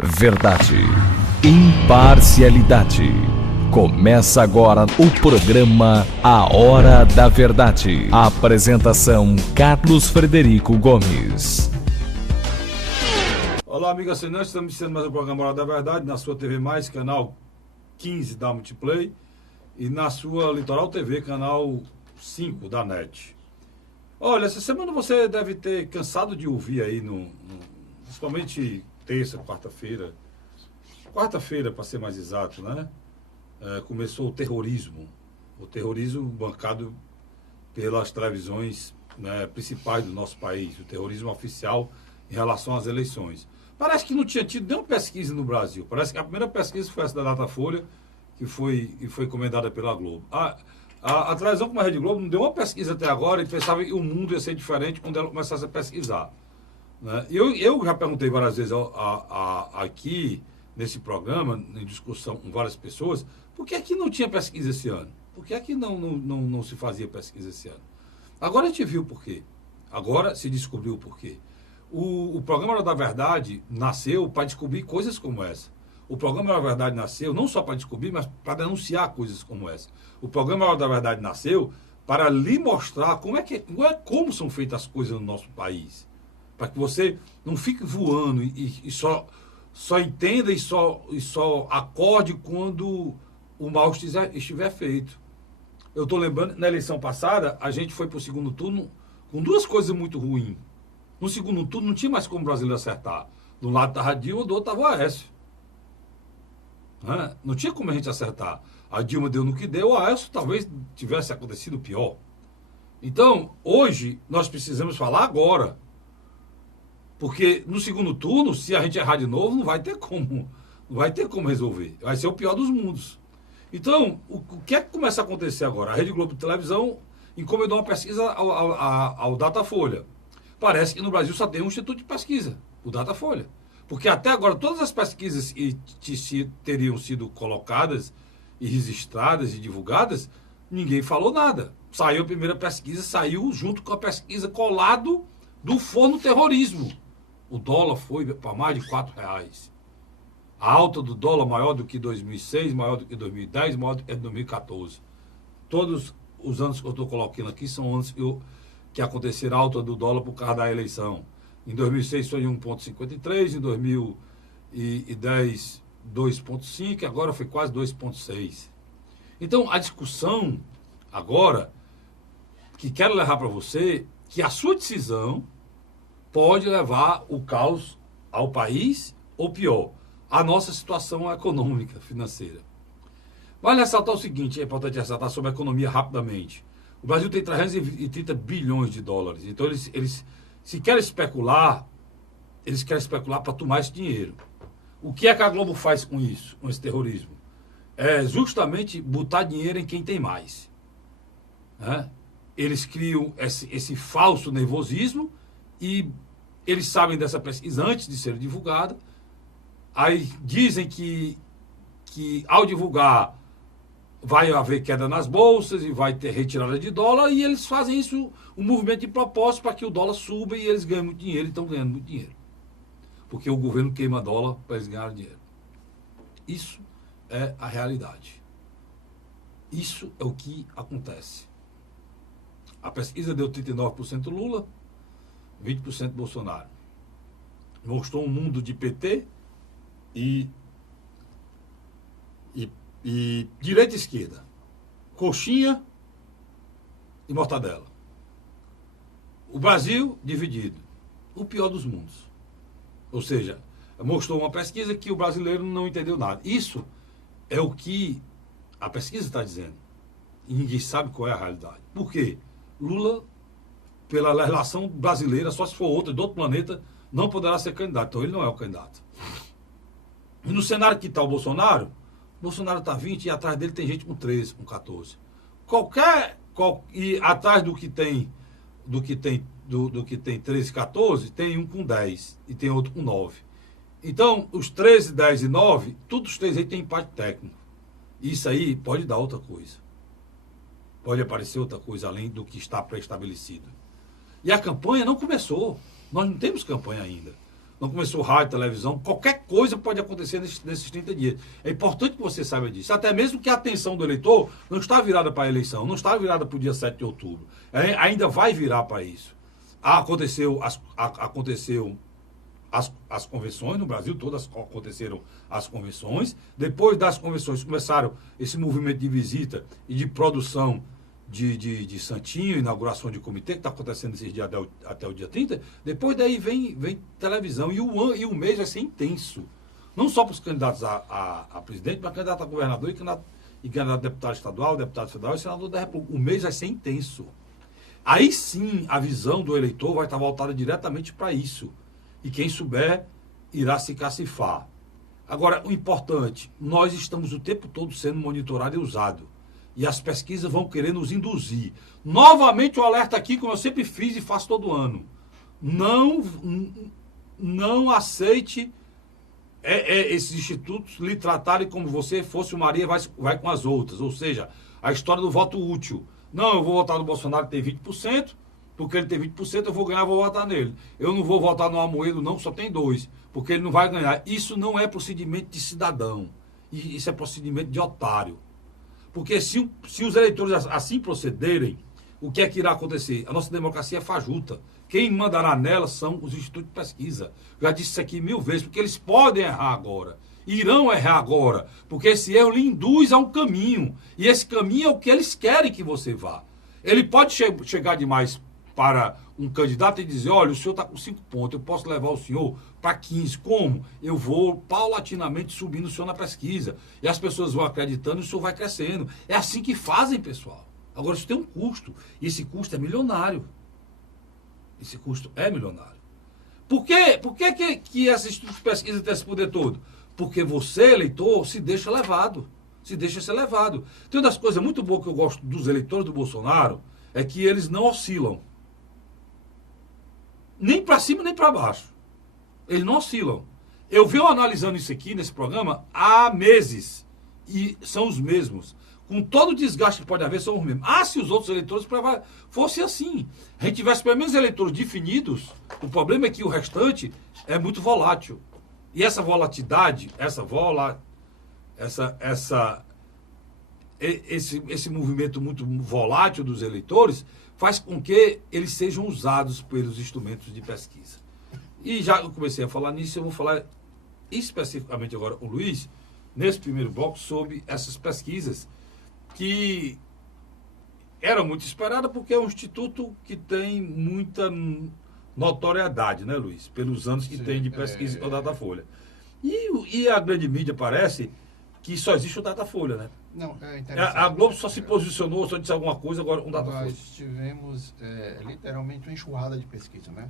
Verdade, imparcialidade. Começa agora o programa A Hora da Verdade. Apresentação Carlos Frederico Gomes. Olá, amigas assinantes, estamos iniciando mais um programa A Hora da Verdade na sua TV Mais, canal 15 da Multiplay, e na sua Litoral TV, canal 5 da NET. Olha, essa semana você deve ter cansado de ouvir aí, principalmente terça, quarta-feira, para ser mais exato, né? Começou o terrorismo bancado pelas televisões, né, principais do nosso país, o terrorismo oficial em relação às eleições. Parece que não tinha tido nenhuma pesquisa no Brasil. Parece que a primeira pesquisa foi essa da Datafolha, que foi encomendada pela Globo. A televisão como a Rede Globo não deu uma pesquisa até agora e pensava que o mundo ia ser diferente quando ela começasse a pesquisar. Né? Eu já perguntei várias vezes aqui nesse programa, em discussão com várias pessoas, por que aqui não tinha pesquisa esse ano? Por que aqui não se fazia pesquisa esse ano? Agora a gente viu por quê. Agora se descobriu por quê. O programa Hora da Verdade nasceu para descobrir coisas como essa. O programa Hora da Verdade nasceu não só para descobrir, mas para denunciar coisas como essa. O programa Hora da Verdade nasceu para lhe mostrar como são feitas as coisas no nosso país. Para que você não fique voando e só entenda e só acorde quando o mal estiver feito. Eu estou lembrando, na eleição passada, a gente foi para o segundo turno com duas coisas muito ruins. No segundo turno não tinha mais como o brasileiro acertar. Do lado estava a Dilma, do outro estava o Aécio. Não tinha como a gente acertar. A Dilma deu no que deu, o Aécio talvez tivesse acontecido pior. Então, hoje, nós precisamos falar agora. Porque no segundo turno, se a gente errar de novo, não vai ter como resolver. Vai ser o pior dos mundos. Então, o que é que começa a acontecer agora? A Rede Globo de Televisão encomendou uma pesquisa ao Datafolha. Parece que no Brasil só tem um instituto de pesquisa, o Datafolha. Porque até agora todas as pesquisas que teriam sido colocadas e registradas e divulgadas, ninguém falou nada. Saiu a primeira pesquisa, saiu junto com a pesquisa colado do forno terrorismo. O dólar foi para mais de R$4. A alta do dólar maior do que 2006, maior do que 2010, maior do que 2014. Todos os anos que eu estou colocando aqui são anos que aconteceram a alta do dólar por causa da eleição. Em 2006 foi 1,53, em 2010 2,5, agora foi quase 2,6. Então a discussão agora, que quero levar para você, que a sua decisão pode levar o caos ao país, ou pior, a nossa situação econômica, financeira. Vale ressaltar o seguinte, é importante ressaltar sobre a economia rapidamente. O Brasil tem 330 bilhões de dólares, então eles se querem especular, eles querem especular para tomar esse dinheiro. O que é que a Globo faz com isso, com esse terrorismo? É justamente botar dinheiro em quem tem mais. Né? Eles criam esse falso nervosismo e eles sabem dessa pesquisa antes de ser divulgada. Aí dizem que ao divulgar vai haver queda nas bolsas e vai ter retirada de dólar, e eles fazem isso, um movimento de propósito para que o dólar suba e eles ganhem muito dinheiro, e estão ganhando muito dinheiro. Porque o governo queima dólar para eles ganharem dinheiro. Isso é a realidade. Isso é o que acontece. A pesquisa deu 39% Lula, 20% Bolsonaro. Mostrou um mundo de PT e direita e esquerda. Coxinha e mortadela. O Brasil dividido. O pior dos mundos. Ou seja, mostrou uma pesquisa que o brasileiro não entendeu nada. Isso é o que a pesquisa está dizendo. E ninguém sabe qual é a realidade. Por quê? Lula, pela legislação brasileira, só se for outro, de outro planeta, não poderá ser candidato. Então ele não é o candidato. E no cenário que está o Bolsonaro está 20 e atrás dele tem gente com 13, com 14. E atrás do que tem 13, 14, tem um com 10 e tem outro com 9. Então, os 13, 10 e 9, todos os três aí têm empate técnico. Isso aí pode dar outra coisa. Pode aparecer outra coisa além do que está pré-estabelecido. E a campanha não começou. Nós não temos campanha ainda. não começou rádio, televisão, qualquer coisa pode acontecer nesses 30 dias. É importante que você saiba disso. Até mesmo que a atenção do eleitor não está virada para a eleição, não está virada para o dia 7 de outubro. Ainda vai virar para isso. Aconteceu as convenções, no Brasil todas aconteceram as convenções. Depois das convenções começaram esse movimento de visita e de produção de santinho, inauguração de comitê, que está acontecendo esses dias até o dia 30. Depois daí vem televisão. E o mês vai ser intenso. Não só para os candidatos a presidente, mas candidato a governador e candidato a deputado estadual, deputado federal e senador da República. O mês vai ser intenso. Aí sim a visão do eleitor vai estar voltada diretamente para isso. E quem souber irá se cacifar. Agora, o importante, nós estamos o tempo todo sendo monitorados e usados. E as pesquisas vão querer nos induzir. Novamente o alerta aqui, como eu sempre fiz e faço todo ano. Não aceite esses institutos lhe tratarem como você fosse o Maria vai com as outras. Ou seja, a história do voto útil. Não, eu vou votar no Bolsonaro que tem 20%, porque ele tem 20%, eu vou ganhar, vou votar nele. Eu não vou votar no Amoedo, não, só tem 2%, porque ele não vai ganhar. Isso não é procedimento de cidadão. Isso é procedimento de otário. Porque se os eleitores assim procederem, o que é que irá acontecer? A nossa democracia é fajuta. Quem mandará nela são os institutos de pesquisa. Já disse isso aqui 1000 vezes, porque eles podem errar agora. Irão errar agora, porque esse erro lhe induz a um caminho. E esse caminho é o que eles querem que você vá. Ele pode chegar demais para um candidato e dizer, olha, o senhor está com 5 pontos, eu posso levar o senhor para 15. Como? Eu vou paulatinamente subindo o senhor na pesquisa. E as pessoas vão acreditando e o senhor vai crescendo. É assim que fazem, pessoal. Agora, isso tem um custo. E esse custo é milionário. Esse custo é milionário. Por que esses institutos de pesquisa têm esse poder todo? Porque você, eleitor, se deixa levado. Se deixa ser levado. Tem uma das coisas muito boas que eu gosto dos eleitores do Bolsonaro, é que eles não oscilam. Nem para cima, nem para baixo. Eles não oscilam. Eu venho analisando isso aqui nesse programa há meses. E são os mesmos. Com todo o desgaste que pode haver, são os mesmos. Se os outros eleitores fossem assim. A gente tivesse pelo menos eleitores definidos, o problema é que o restante é muito volátil. E essa volatilidade, esse movimento muito volátil dos eleitores faz com que eles sejam usados pelos instrumentos de pesquisa. E já eu comecei a falar nisso, eu vou falar especificamente agora com o Luiz, nesse primeiro bloco, sobre essas pesquisas que eram muito esperadas, porque é um instituto que tem muita notoriedade, né, Luiz? Pelos anos que tem de pesquisa com o Datafolha. E a grande mídia parece que só existe o Datafolha, né? Não, é interessante. A Globo só se posicionou, só disse alguma coisa, agora um Datafolha. Nós tivemos literalmente uma enxurrada de pesquisa, né?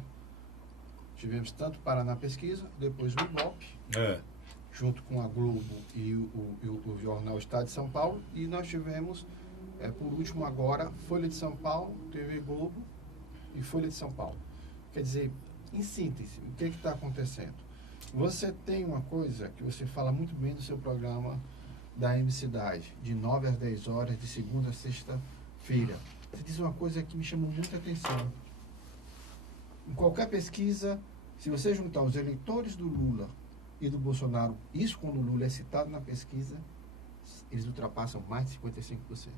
Tivemos tanto Paraná Pesquisa, depois o Ibope, junto com a Globo e o jornal Estado de São Paulo, e nós tivemos, por último agora, Folha de São Paulo, TV Globo e Folha de São Paulo. Quer dizer, em síntese, o que está acontecendo? Você tem uma coisa que você fala muito bem no seu programa da M Cidade, de 9 às 10 horas, de segunda a sexta-feira. Você diz uma coisa que me chamou muita atenção. Em qualquer pesquisa, se você juntar os eleitores do Lula e do Bolsonaro, isso quando o Lula é citado na pesquisa, eles ultrapassam mais de 55%.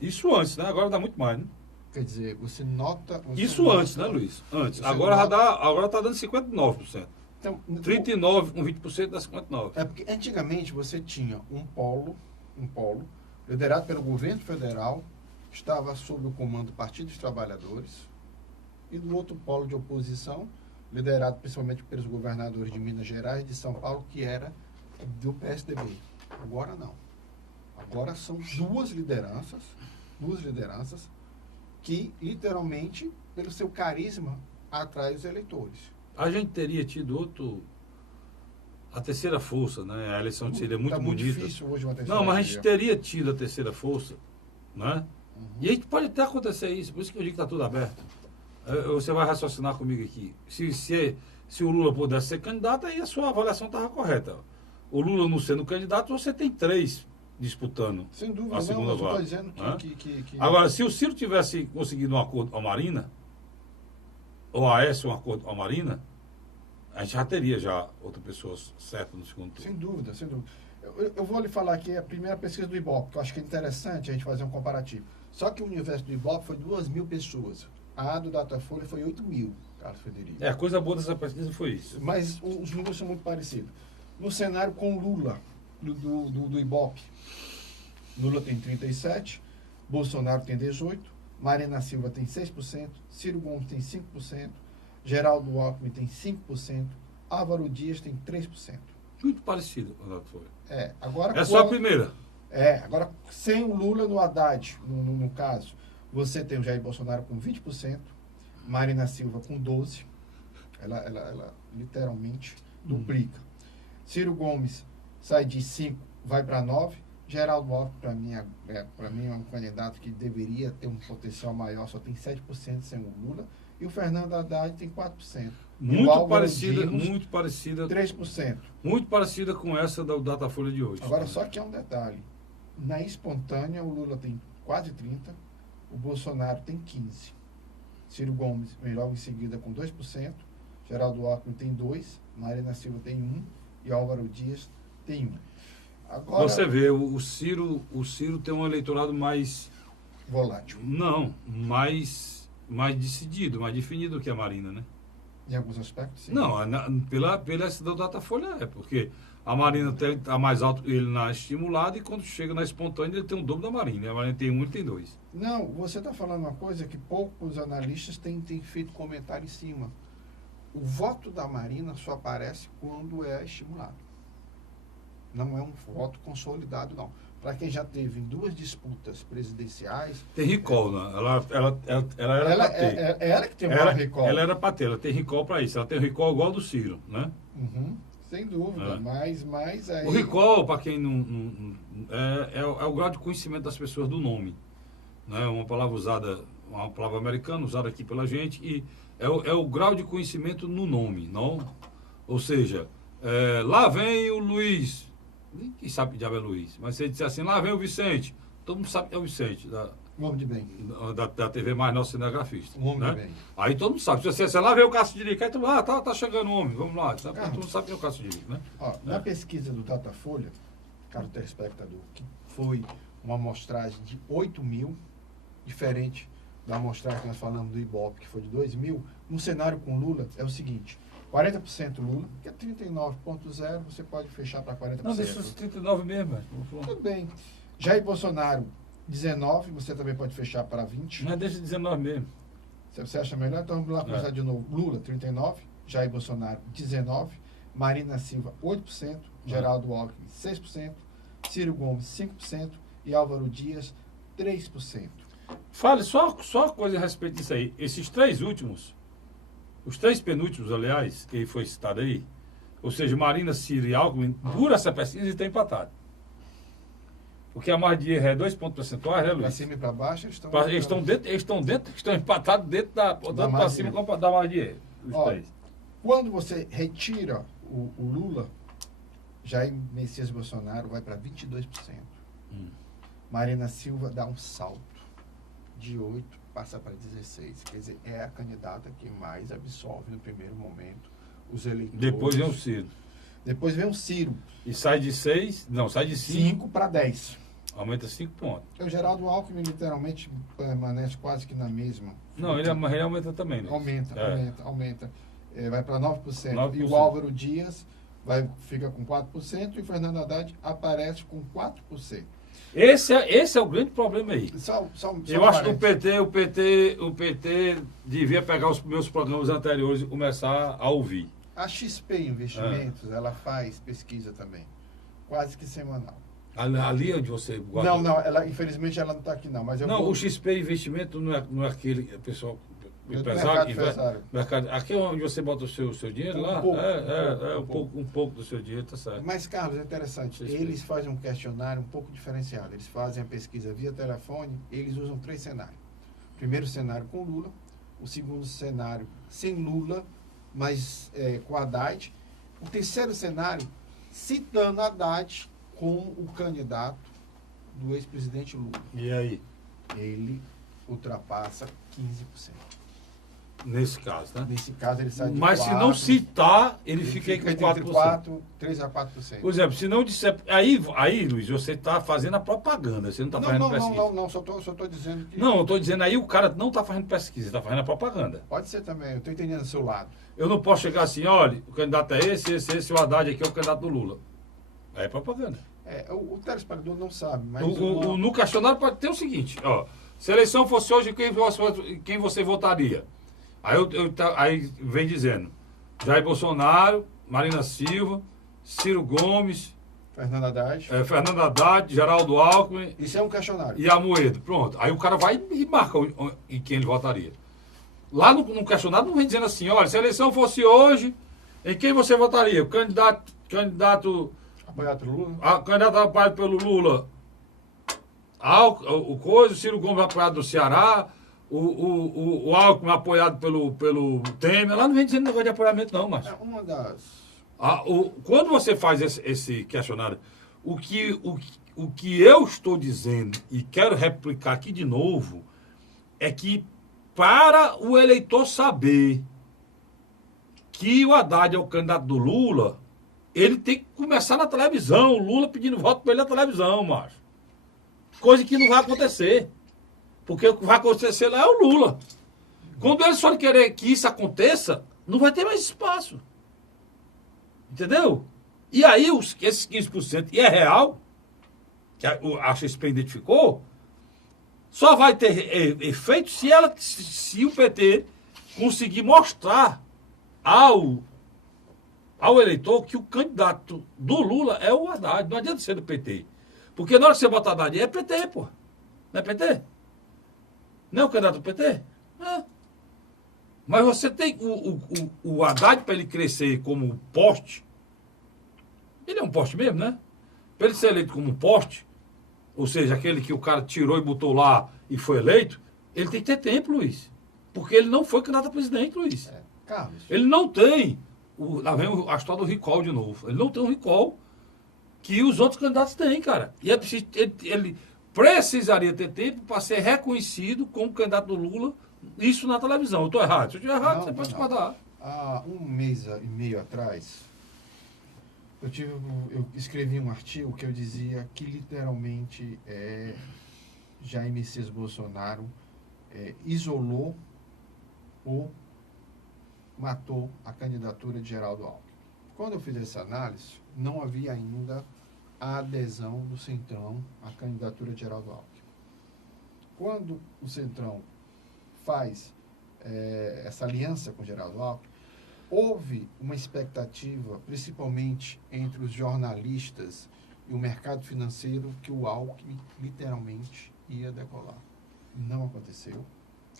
Isso antes, né? Agora dá muito mais, né? Quer dizer, você nota... Isso antes, né, Luiz? Antes. Agora está dando 59%. Então, 39 com 20% dá 59%. É porque antigamente você tinha um polo liderado pelo governo federal, estava sob o comando do Partido dos Trabalhadores, e do outro polo de oposição, liderado principalmente pelos governadores de Minas Gerais e de São Paulo, que era do PSDB. Agora não. Agora são duas lideranças que, literalmente, pelo seu carisma, atrai os eleitores. A gente teria tido a terceira força, né? A eleição seria muito bonita. Muito difícil hoje uma terceira. Não, mas a gente teria tido a terceira força, né? Uhum. E a gente pode até acontecer isso, por isso que eu digo que está tudo aberto. Você vai raciocinar comigo aqui. Se o Lula pudesse ser candidato, aí a sua avaliação estava correta. O Lula não sendo candidato, você tem 3 disputando. Sem dúvida, a segunda vaga. Eu estou dizendo que... Agora, se o Ciro tivesse conseguido um acordo com a Marina, o Aécio um acordo com a Marina, a gente já teria outra pessoa certa no segundo turno. Sem dúvida, sem dúvida. Eu vou lhe falar aqui a primeira pesquisa do Ibope, que eu acho que é interessante a gente fazer um comparativo. Só que o universo do Ibope foi 2.000 pessoas. A do Datafolha foi 8.000, Carlos Frederico. A coisa boa dessa pesquisa foi isso. Mas os números são muito parecidos. No cenário com Lula, do Ibope, Lula tem 37%, Bolsonaro tem 18%, Marina Silva tem 6%, Ciro Gomes tem 5%, Geraldo Alckmin tem 5%, Álvaro Dias tem 3%. Muito parecido com a Datafolha. Agora só a primeira. Agora sem o Lula no Haddad, no caso, você tem o Jair Bolsonaro com 20%, Marina Silva com 12%, ela literalmente duplica. Ciro Gomes sai de 5%, vai para 9%, Geraldo Alckmin, para mim, é um candidato que deveria ter um potencial maior, só tem 7% sem o Lula. E o Fernando Haddad tem 4%. Muito parecida, 3%. Muito parecida com essa da Datafolha de hoje. Agora, só que há um detalhe. Na espontânea, o Lula tem quase 30%, o Bolsonaro tem 15%. Ciro Gomes vem logo em seguida com 2%, Geraldo Alckmin tem 2%, Marina Silva tem 1% e Álvaro Dias tem 1%. Agora, você vê, o Ciro tem um eleitorado mais... volátil. Não, mais decidido, mais definido que a Marina, né? Em alguns aspectos, sim. Não, pela essa da Datafolha porque a Marina está mais alto que ele na estimulada e quando chega na espontânea ele tem o dobro da Marina. A Marina tem 1 e tem 2. Não, você está falando uma coisa que poucos analistas têm feito comentário em cima. O voto da Marina só aparece quando é estimulado. Não é um voto consolidado, não. Para quem já teve em 2 disputas presidenciais... Tem recall, né? Ela era para ter. É ela que tem o recall. Ela era para ter, ela tem recall para isso. Ela tem recall igual do Ciro, né? Uhum, sem dúvida, mas aí... O recall, para quem não... É o grau de conhecimento das pessoas do nome. Né? Uma palavra americana usada aqui pela gente, e é o grau de conhecimento no nome, não? Ou seja, lá vem o Luiz... Quem sabe que diabo é Luiz? Mas se ele disser assim, lá vem o Vicente, todo mundo sabe que é o Vicente, um homem de bem. Da TV Mais Nosso Cinegrafista. Um homem né? de bem. Aí todo mundo sabe. Se você lá vê o Cássio Dirico, aí todo mundo, tá chegando o homem, vamos lá. Todo mundo sabe que é o Cássio Dirico, né? Na pesquisa do Datafolha, caro telespectador, que foi uma amostragem de 8.000, diferente da amostragem que nós falamos do Ibope, que foi de 2.000, no cenário com Lula é o seguinte... 40% Lula, que é 39,0%, você pode fechar para 40%. Não, deixa os 39 mesmo. Tudo bem. Jair Bolsonaro, 19%, você também pode fechar para 20%. Mas deixa 19 mesmo. Você acha melhor? Então vamos lá começar de novo. Lula, 39%, Jair Bolsonaro, 19%, Marina Silva, 8%, Geraldo Alckmin, 6%, Ciro Gomes, 5% e Álvaro Dias, 3%. Fale só uma coisa a respeito disso aí. Esses 3 últimos... Os 3 penúltimos, aliás, que foi citado aí, ou seja, Marina, Ciro e Alckmin, dura essa pesquisa e está empatado. Porque a margem de erro é 2 pontos percentuais, né, Luiz? Para cima e para baixo, estão empatados dentro tanto para cima como da margem de erro. Os 3. Quando você retira o Lula, Jair Messias Bolsonaro vai para 22%. Marina Silva dá um salto de 8%. Passa para 16, quer dizer, é a candidata que mais absorve no primeiro momento os eleitores. Depois vem o Ciro. Depois vem o Ciro. E sai de 5 para 10. Aumenta 5 pontos. O Geraldo Alckmin literalmente permanece quase que na mesma. Não, ele aumenta também. Né? Aumenta. Vai para 9%. 9%. E o Álvaro Dias fica com 4% e o Fernando Haddad aparece com 4%. Esse é o grande problema aí. Eu acho que o PT devia pegar os meus programas anteriores e começar a ouvir. A XP Investimentos, ela faz pesquisa também, quase que semanal. Ali onde você guarda? Não, infelizmente ela não está aqui não. Mas o XP Investimento não é aquele pessoal empresário que vai... Aqui é onde você bota o seu dinheiro lá? Um pouco do seu dinheiro, tá certo. Mas, Carlos, é interessante. Eles fazem um questionário um pouco diferenciado. Eles fazem a pesquisa via telefone, eles usam 3 cenários. O primeiro cenário com Lula, o segundo cenário sem Lula, mas com Haddad. O terceiro cenário, citando Haddad com o candidato do ex-presidente Lula. E aí? Ele ultrapassa 15%. Nesse caso, né? Nesse caso, ele sai de Mas 4, se não citar, ele fica aí com entre 4%. 3 a 4%. Por exemplo, se não disser... Aí, Luiz, você está fazendo a propaganda, você não está fazendo pesquisa. Não, só tô dizendo que... Não, eu estou dizendo aí, o cara não está fazendo pesquisa, está fazendo a propaganda. Pode ser também, eu estou entendendo o seu lado. Eu não posso chegar assim, olha, o candidato é esse, o Haddad aqui é o candidato do Lula. Aí é propaganda. O telespectador não sabe, mas... No questionário pode ter o seguinte, ó, se a eleição fosse hoje, quem você votaria? Aí vem dizendo, Jair Bolsonaro, Marina Silva, Ciro Gomes, Fernando Haddad, Geraldo Alckmin... Isso é um questionário. E Amoedo, pronto. Aí o cara vai e marca em quem ele votaria. Lá no questionário não vem dizendo assim, olha, se a eleição fosse hoje, em quem você votaria? O candidato apoiado pelo Lula, o Ciro Gomes apoiado do Ceará, o Alckmin apoiado pelo Temer. Lá não vem dizendo negócio de apoiamento não, mas... Uma das... Quando você faz esse questionário, o que eu estou dizendo, e quero replicar aqui de novo, é que para o eleitor saber que o Haddad é o candidato do Lula, ele tem que começar na televisão, o Lula pedindo voto para ele na televisão, macho. Coisa que não vai acontecer. Porque o que vai acontecer lá é o Lula. Quando eles forem querer que isso aconteça, não vai ter mais espaço. Entendeu? E aí, esses 15%, e é real, que a XP identificou, só vai ter efeito se o PT conseguir mostrar ao eleitor que o candidato do Lula é o Haddad. Não adianta ser do PT. Porque na hora que você bota Haddad, é PT, pô. Não é PT? Não é o candidato do PT? É. Mas você tem o Haddad, para ele crescer como poste, ele é um poste mesmo, né? Para ele ser eleito como poste, ou seja, aquele que o cara tirou e botou lá e foi eleito, ele tem que ter tempo, Luiz. Porque ele não foi candidato a presidente, Luiz. Carlos. Ele não tem, lá vem a história do recall de novo, ele não tem um recall que os outros candidatos têm, cara. E é preciso, ele precisaria ter tempo para ser reconhecido como candidato do Lula, isso na televisão. Eu estou errado. Se eu estiver errado, você pode discordar. Há um mês e meio atrás, eu escrevi um artigo que eu dizia que literalmente Jair Messias Bolsonaro isolou ou matou a candidatura de Geraldo Alckmin. Quando eu fiz essa análise, não havia ainda a adesão do Centrão à candidatura de Geraldo Alckmin. Quando o Centrão faz essa aliança com Geraldo Alckmin, houve uma expectativa, principalmente entre os jornalistas e o mercado financeiro, que o Alckmin literalmente ia decolar. Não aconteceu.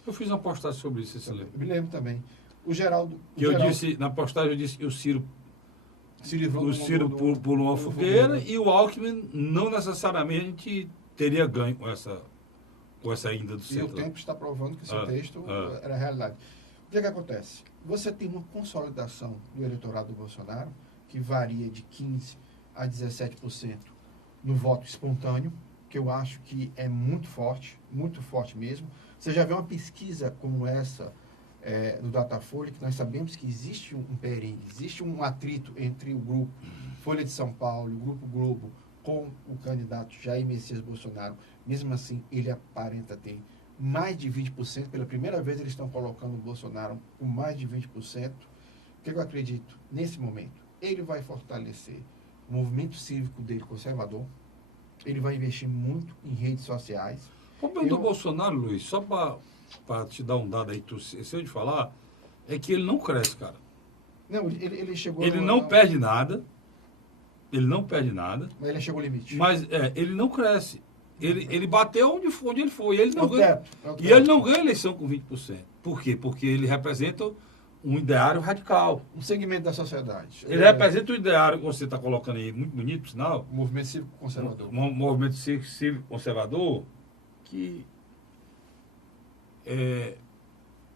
Eu fiz uma postagem sobre isso, você lembra? Me lembro também. O Geraldo... Disse, na postagem eu disse que o Ciro se livrou pulou uma fogueira e o Alckmin não necessariamente teria ganho com essa ida do centro. E o tempo está provando que seu texto era realidade. O que acontece? Você tem uma consolidação do eleitorado do Bolsonaro, que varia de 15% a 17% no voto espontâneo, que eu acho que é muito forte mesmo. Você já vê uma pesquisa como essa do Datafolha, que nós sabemos que existe um perengue, existe um atrito entre o grupo Folha de São Paulo e o Grupo Globo com o candidato Jair Messias Bolsonaro. Mesmo assim, ele aparenta ter mais de 20%. Pela primeira vez, eles estão colocando o Bolsonaro com mais de 20%. O que eu acredito? Nesse momento, ele vai fortalecer o movimento cívico dele conservador. Ele vai investir muito em redes sociais. O problema do Bolsonaro, Luiz, só para te dar um dado aí, tu esqueceu de falar, é que ele não cresce, cara. Não, ele chegou... Ele não perde nada. Ele não perde nada. Mas ele chegou ao limite. Mas ele não cresce. Ele bateu onde ele foi. E ele não ganha. E ele não ganha eleição com 20%. Por quê? Porque ele representa um ideário radical. Um segmento da sociedade. Ele representa o ideário que você está colocando aí, muito bonito, por sinal. O movimento cívico conservador. Um movimento cívico conservador que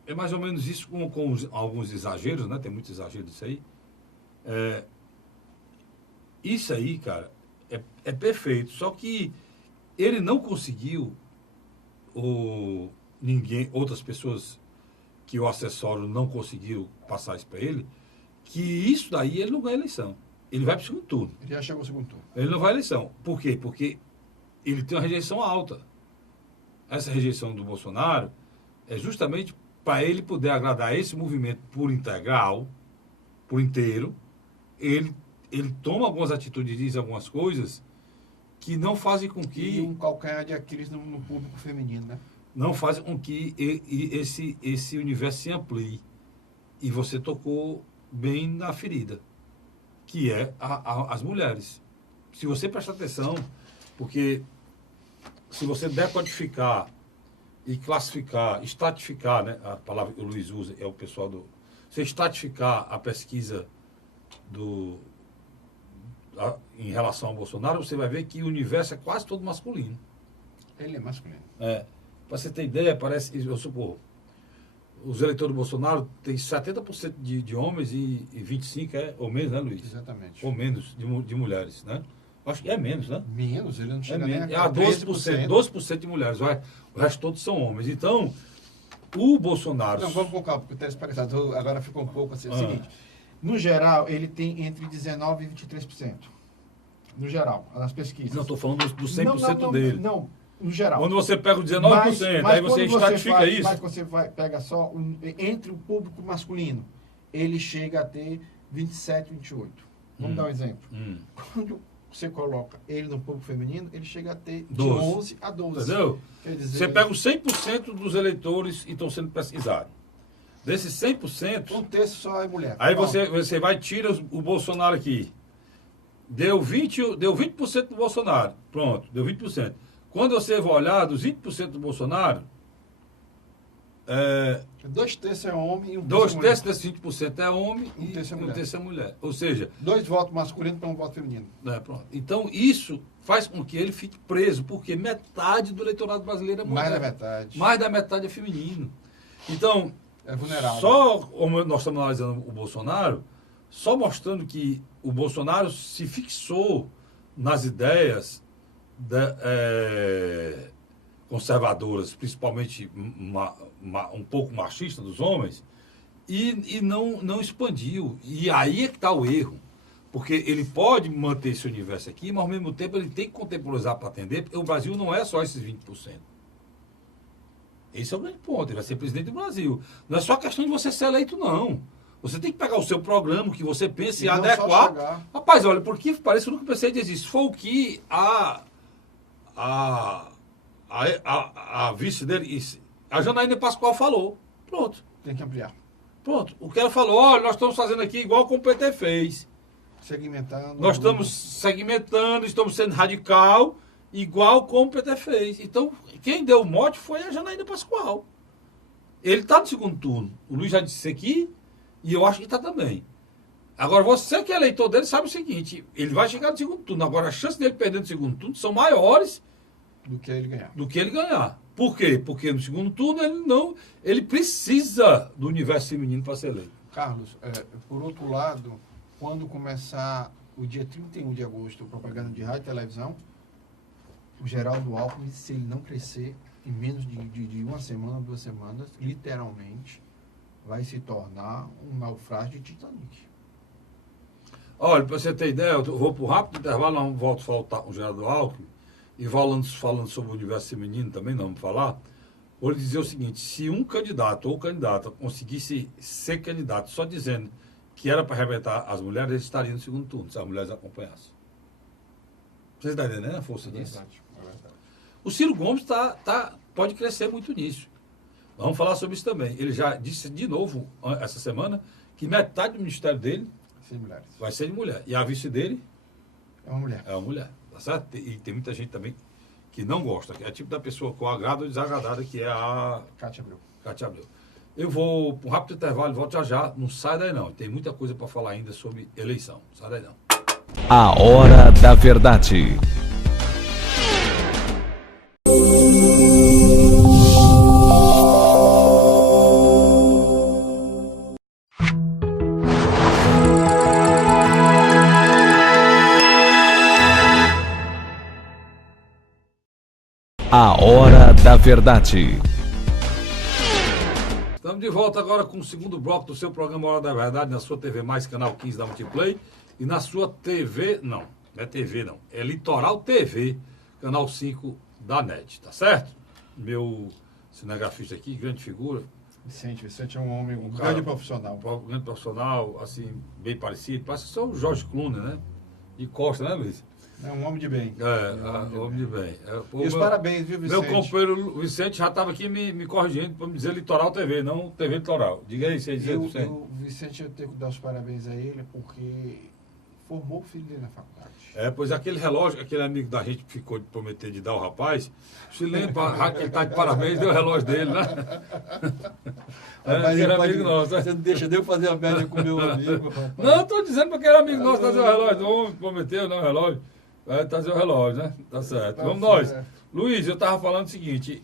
é mais ou menos isso com alguns exageros, né? Tem muito exagero disso aí. Isso aí, cara, é perfeito. Só que ele não conseguiu, outras pessoas que o acessório não conseguiu passar isso para ele, que isso daí ele não ganha eleição. Ele vai para o segundo turno. Ele já chegou ao segundo turno. Ele não vai à eleição. Por quê? Porque ele tem uma rejeição alta. Essa rejeição do Bolsonaro é justamente para ele poder agradar esse movimento por integral, por inteiro. Ele toma algumas atitudes, diz algumas coisas que não fazem com que... E um calcanhar de Aquiles no público feminino, né? Não fazem com que esse universo se amplie. E você tocou bem na ferida, que é as mulheres. Se você prestar atenção, porque se você decodificar e classificar, estratificar, né, a palavra que o Luiz usa, é o pessoal do... Você estratificar a pesquisa em relação ao Bolsonaro, você vai ver que o universo é quase todo masculino. Ele é masculino. Para você ter ideia, parece, eu supor, os eleitores do Bolsonaro têm 70% de homens e 25% ou menos, né, Luiz? Exatamente. Ou menos de mulheres, né? Acho que é menos, né? Menos, ele não chega nem a 12%, 12% de mulheres, o resto todos são homens. Então, o Bolsonaro... Não, vamos com calma, porque o telespectador agora ficou um pouco assim. É o seguinte, no geral, ele tem entre 19% e 23%. No geral, nas pesquisas. Não, estou falando do 100% dele. Não, no geral. Quando você pega o 19%, mas aí você estratifica isso. Mas você pega só entre o público masculino, ele chega a ter 27%, 28%. Vamos dar um exemplo. Quando você coloca ele no público feminino, ele chega a ter de 11 a 12. Entendeu? Quer dizer, você pega os 100% dos eleitores e estão sendo pesquisados. Desses 100%... Um terço só é mulher. Aí você vai e tira o Bolsonaro aqui. Deu 20% do Bolsonaro. Pronto, deu 20%. Quando você vai olhar dos 20% do Bolsonaro... 2/3 é homem e 1/3 2 é mulher. terços desses 20% é homem e 1/3 1 terço é mulher. Ou seja... 2 votos masculinos para 1 voto feminino. Pronto. Então, isso faz com que ele fique preso, porque metade do eleitorado brasileiro é mulher. Mais da metade. Mais da metade é feminino. Então... É vulnerável. Só como nós estamos analisando o Bolsonaro, só mostrando que o Bolsonaro se fixou nas ideias conservadoras, principalmente um pouco machista dos homens, e não expandiu. E aí é que está o erro. Porque ele pode manter esse universo aqui, mas ao mesmo tempo ele tem que contemporizar para atender, porque o Brasil não é só esses 20%. Esse é o grande ponto, ele vai ser presidente do Brasil. Não é só questão de você ser eleito, não. Você tem que pegar o seu programa, que você pensa e adequar. Rapaz, olha, porque parece que eu nunca pensei dizer isso. Foi o que a vice dele, a Janaína Pascoal falou. Pronto. Tem que ampliar. Pronto. O que ela falou, olha, nós estamos fazendo aqui igual como o PT fez. Segmentando. Nós estamos segmentando, estamos sendo radical, igual como o PT fez. Então, quem deu o mote foi a Janaína Pascoal. Ele está no segundo turno. O Luiz já disse isso aqui, e eu acho que está também. Agora, você que é eleitor dele sabe o seguinte, ele vai chegar no segundo turno. Agora, as chances dele perder no segundo turno são maiores do que ele ganhar. Por quê? Porque no segundo turno ele precisa do universo feminino para ser eleito. Carlos, por outro lado, quando começar o dia 31 de agosto, propaganda de rádio e televisão, o Geraldo Alckmin, se ele não crescer em menos de uma semana, 2 semanas, literalmente, vai se tornar um naufrágio de Titanic. Olha, para você ter ideia, eu vou para um rápido intervalo, não volto a faltar o Geraldo Alckmin, e falando sobre o universo feminino também, não vamos falar, vou lhe dizer o seguinte, se um candidato ou candidata conseguisse ser candidato só dizendo que era para arrebentar as mulheres, ele estaria no segundo turno, se as mulheres acompanhassem. Vocês estão entendendo a força disso? É verdade. O Ciro Gomes pode crescer muito nisso. Vamos falar sobre isso também. Ele já disse de novo, essa semana, que metade do ministério dele vai ser de mulher. E a vice dele é uma mulher. É uma mulher. Tá certo? E tem muita gente também que não gosta. Que é tipo da pessoa com agrado ou desagradada, que é a Cátia Abreu. Eu vou para um rápido intervalo e volto já. Não sai daí não. Tem muita coisa para falar ainda sobre eleição. Não sai daí não. A Hora da Verdade. A Hora da Verdade. Estamos de volta agora com o segundo bloco do seu programa Hora da Verdade, na sua TV Mais, canal 15 da Multiplay, e na sua TV, não é TV não, é Litoral TV, canal 5 da NET, tá certo? Meu cinegrafista aqui, grande figura. Vicente é um homem, um cara, grande profissional. Grande profissional, assim, bem parecido, parece só o Jorge Clooney, né? De Costa, né, Luiz? É um homem de bem. Homem de bem. E os parabéns, viu, Vicente? Meu companheiro Vicente já estava aqui me corrigindo para me dizer Litoral TV, não TV Litoral. Diga aí, você dizer, Vicente. Vicente, eu tenho que dar os parabéns a ele, porque formou o filho dele na faculdade. Pois aquele relógio, aquele amigo da gente que ficou de prometer de dar o rapaz, se lembra que ele está de parabéns, deu o relógio dele, né? Mas era amigo nosso. Você não deixa de eu fazer a média com o meu amigo, rapaz. Não, estou dizendo para aquele amigo nosso trazer o relógio. Não prometeu, não, o relógio. Vai trazer o relógio, né? Tá certo. Vamos nós. Luiz, eu estava falando o seguinte,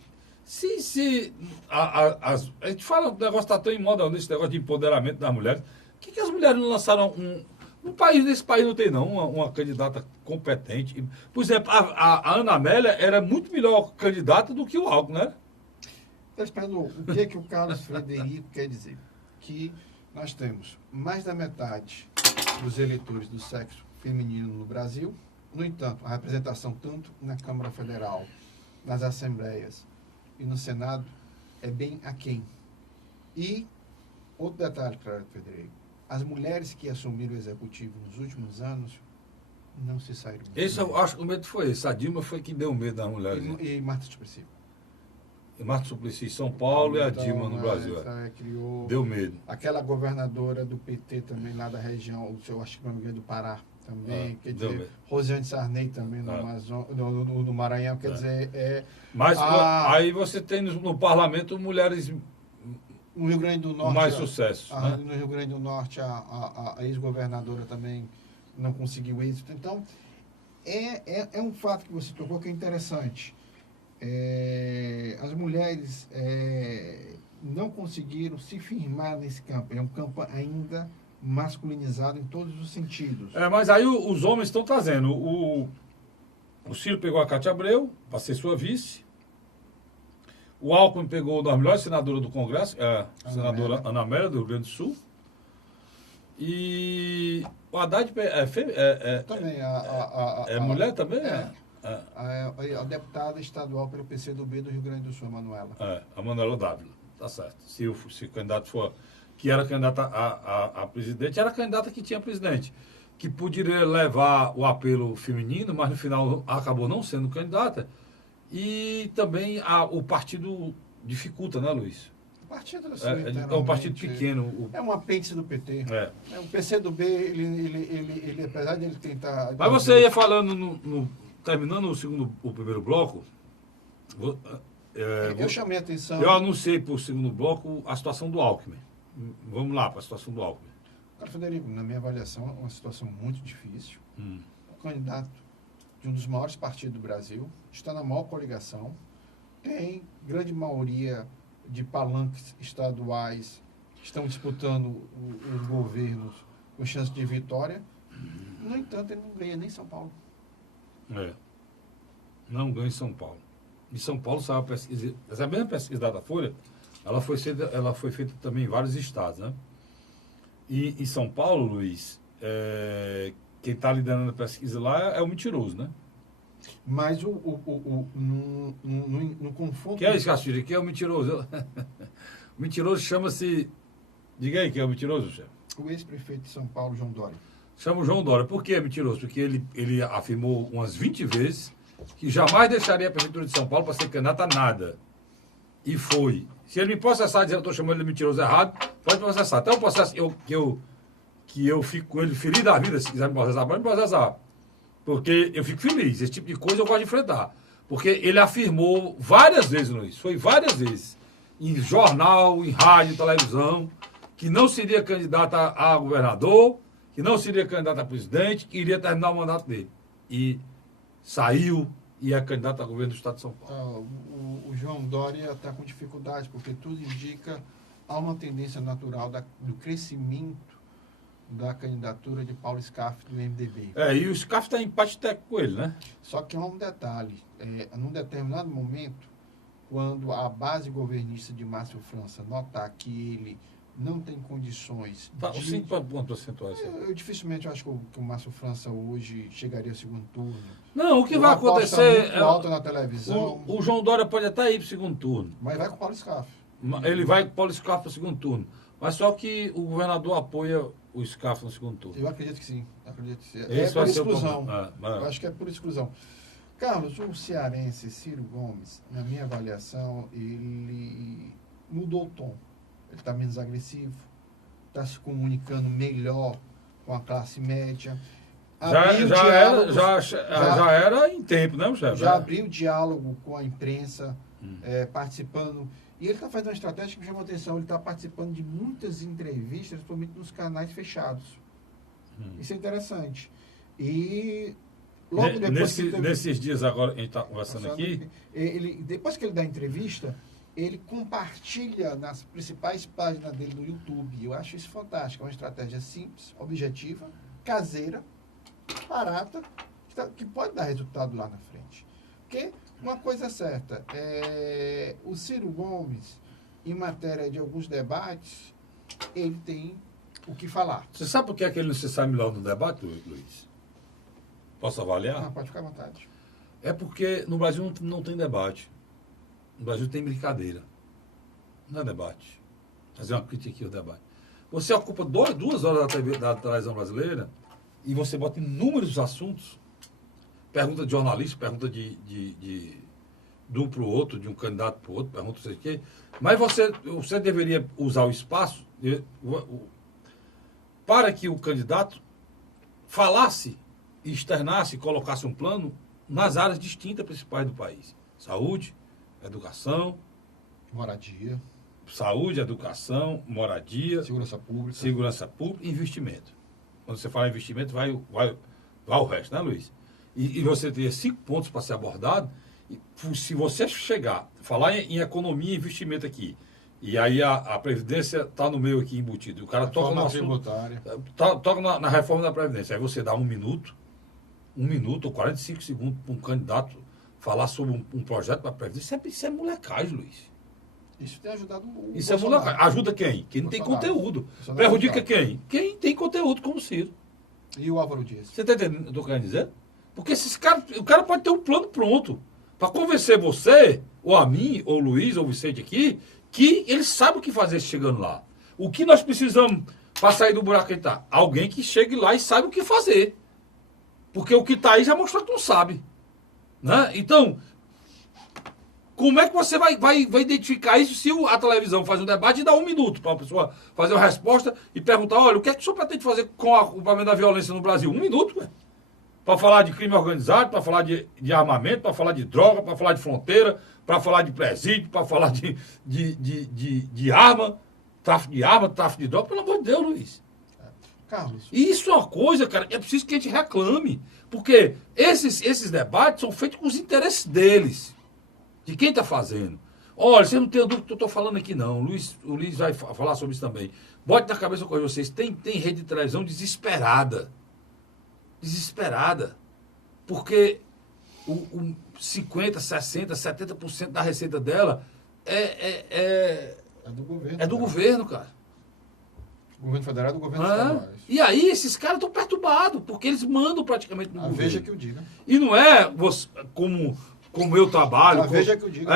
a gente fala, o negócio está tão em moda nesse negócio de empoderamento das mulheres, por que as mulheres não lançaram nesse país não tem não, uma candidata competente? Por exemplo, a Ana Amélia era muito melhor candidata do que o Alckmin, né? Está esperando o que é que o Carlos Frederico quer dizer? Que nós temos mais da metade dos eleitores do sexo feminino no Brasil. No entanto, a representação tanto na Câmara Federal, nas Assembleias e no Senado é bem aquém. E outro detalhe, Carlos Frederico, as mulheres que assumiram o executivo nos últimos anos não se saíram. Esse eu acho que o medo foi esse. A Dilma foi que deu medo das mulheres. E Marta Suplicy. Marta Suplicy em São Paulo e a Dilma no Brasil. Criou deu medo. Aquela governadora do PT também lá da região, eu acho que é do Pará também, quer dizer, Rosiane Sarney também no Amazonas, no Maranhão, quer dizer... Mas aí você tem no parlamento mulheres... No Rio Grande do Norte... mais sucesso. Né? No Rio Grande do Norte, a ex-governadora também não conseguiu êxito. Então, é um fato que você tocou que é interessante. As mulheres não conseguiram se firmar nesse campo. É um campo ainda masculinizado em todos os sentidos. Mas aí os homens estão trazendo. O Ciro pegou a Cátia Abreu para ser sua vice. O Alckmin pegou uma das melhores senadoras do Congresso, a senadora Ana Amélia, do Rio Grande do Sul. E o Haddad também. Mulher também? A deputada estadual pelo PCdoB do Rio Grande do Sul, a Manuela. A Manuela Dávila, tá certo. Se o candidato for, que era candidata a presidente, era candidata que tinha presidente, que poderia levar o apelo feminino, mas no final acabou não sendo candidata. E também o partido dificulta, né, Luiz? O partido é um partido pequeno. É um apêndice do PT. O PCdoB, ele apesar de ele tentar... Mas você ia falando, terminando o primeiro bloco, eu chamei a atenção... Eu anunciei para o segundo bloco a situação do Alckmin. Vamos lá para a situação do Alckmin. Cara, Frederico, na minha avaliação, é uma situação muito difícil. O candidato de um dos maiores partidos do Brasil está na maior coligação, tem grande maioria de palanques estaduais que estão disputando os governos com chance de vitória. No entanto, ele não ganha nem São Paulo. Não ganha em São Paulo. Em São Paulo, saiu a pesquisa, essa mesma pesquisa da Folha, ela foi feita também em vários estados, né? E em São Paulo, Luiz, quem está liderando a pesquisa lá é o mentiroso, né? Mas no confronto... Que é isso, Castilho? Quem é o mentiroso? O mentiroso chama-se... Diga aí quem é o mentiroso, chefe. O ex-prefeito de São Paulo, João Dória. Chama o João Dória. Por que é mentiroso? Porque ele afirmou umas 20 vezes que jamais deixaria a Prefeitura de São Paulo para ser candidato a nada. E foi. Se ele me processar dizendo que eu estou chamando ele de mentiroso errado, pode processar. Até o processo que eu fico com ele feliz da vida, se quiser me processar, pode me processar. Porque eu fico feliz. Esse tipo de coisa eu gosto de enfrentar. Porque ele afirmou várias vezes, Luiz, foi várias vezes, em jornal, em rádio, em televisão, que não seria candidato a governador, que não seria candidato a presidente, que iria terminar o mandato dele. E saiu e é candidato a governo do Estado de São Paulo. O João Dória está com dificuldade, porque tudo indica há uma tendência natural do crescimento da candidatura de Paulo Scaff do MDB. E o Scaff está em empate técnico com ele, né? Só que há um detalhe. Num determinado momento, quando a base governista de Márcio França notar que ele não tem condições Tá, os 5 pontos percentuais. Eu dificilmente acho que o Márcio França hoje chegaria ao segundo turno. Não, o que Uma vai aposta acontecer... muito alta na televisão. O João Dória pode até ir para o segundo turno. Mas vai com o Paulo Scaff. Ele vai com o Paulo Scaff para o segundo turno. Mas só que o governador apoia o Scaff no segundo turno. Eu acredito que sim. Acredito que sim. Esse por vai ser o exclusão. problema. Eu acho que é por exclusão. Carlos, o cearense Ciro Gomes, na minha avaliação, ele mudou o tom. Ele está menos agressivo, está se comunicando melhor com a classe média. Já era em tempo, né, chefe? Já abriu diálogo com a imprensa, participando. E ele está fazendo uma estratégia que me chamou a atenção. Ele está participando de muitas entrevistas, principalmente nos canais fechados. Isso é interessante. E logo depois nesses dias agora, a gente está conversando aqui... Depois que ele dá a entrevista, ele compartilha nas principais páginas dele no YouTube. Eu acho isso fantástico. É uma estratégia simples, objetiva, caseira, barata, que pode dar resultado lá na frente. Porque uma coisa é certa, o Ciro Gomes, em matéria de alguns debates, ele tem o que falar. Você sabe por que é que ele não se sai melhor no debate, Luiz? Posso avaliar? Não, pode ficar à vontade. É porque no Brasil não tem debate. No Brasil tem brincadeira. Não é debate. Fazer uma crítica aqui ao debate. Você ocupa 2 horas da televisão brasileira e você bota inúmeros assuntos. Pergunta de jornalista, pergunta de um para o outro, de um candidato para o outro, pergunta não sei o quê. Mas você deveria usar o espaço para que o candidato falasse, externasse, colocasse um plano nas áreas distintas principais do país. Saúde, educação, moradia. Saúde, educação, moradia, segurança pública e investimento. Quando você fala investimento, vai o resto, né, Luiz? E você ter 5 pontos para ser abordado. E se você falar em economia e investimento aqui, e aí a Previdência está no meio aqui embutido, e o cara toca no assunto, toca na reforma da Previdência, aí você dá 1 minuto ou 45 segundos para um candidato falar sobre um projeto para a Previdência. Isso é molecagem, Luiz. Isso tem ajudado o Isso Bolsonaro. É molecagem. Ajuda quem? Quem não tem conteúdo. Prejudica quem? Quem tem conteúdo, como o Ciro. E o Álvaro Dias? Você está entendendo o que eu estou querendo dizer? Porque esses caras, o cara pode ter um plano pronto para convencer você, ou a mim, ou o Luiz, ou o Vicente aqui, que ele sabe o que fazer chegando lá. O que nós precisamos para sair do buraco que ele está? Alguém que chegue lá e saiba o que fazer. Porque o que está aí já mostrou que não sabe. Né? Então, como é que você vai identificar isso se a televisão faz um debate e dá 1 minuto para a pessoa fazer uma resposta e perguntar, olha, o que é que o senhor pretende fazer com o problema da violência no Brasil? 1 minuto, velho. Para falar de crime organizado, para falar de armamento, para falar de droga, para falar de fronteira, para falar de presídio, para falar de arma, tráfico de droga, pelo amor de Deus, Luiz. Carlos. Isso é uma coisa, cara, é preciso que a gente reclame. Porque esses debates são feitos com os interesses deles. De quem está fazendo. Olha, você não tem dúvida do que eu estou falando aqui, não. O Luiz vai falar sobre isso também. Bote na cabeça com vocês. Tem rede de televisão desesperada. Desesperada. Porque 50%, 60%, 70% da receita dela é do governo. É do governo, cara. O governo federal é do governo estadual. E aí esses caras estão perturbados, porque eles mandam praticamente no governo. Veja que eu diga. E não é como eu trabalho. Veja que eu diga.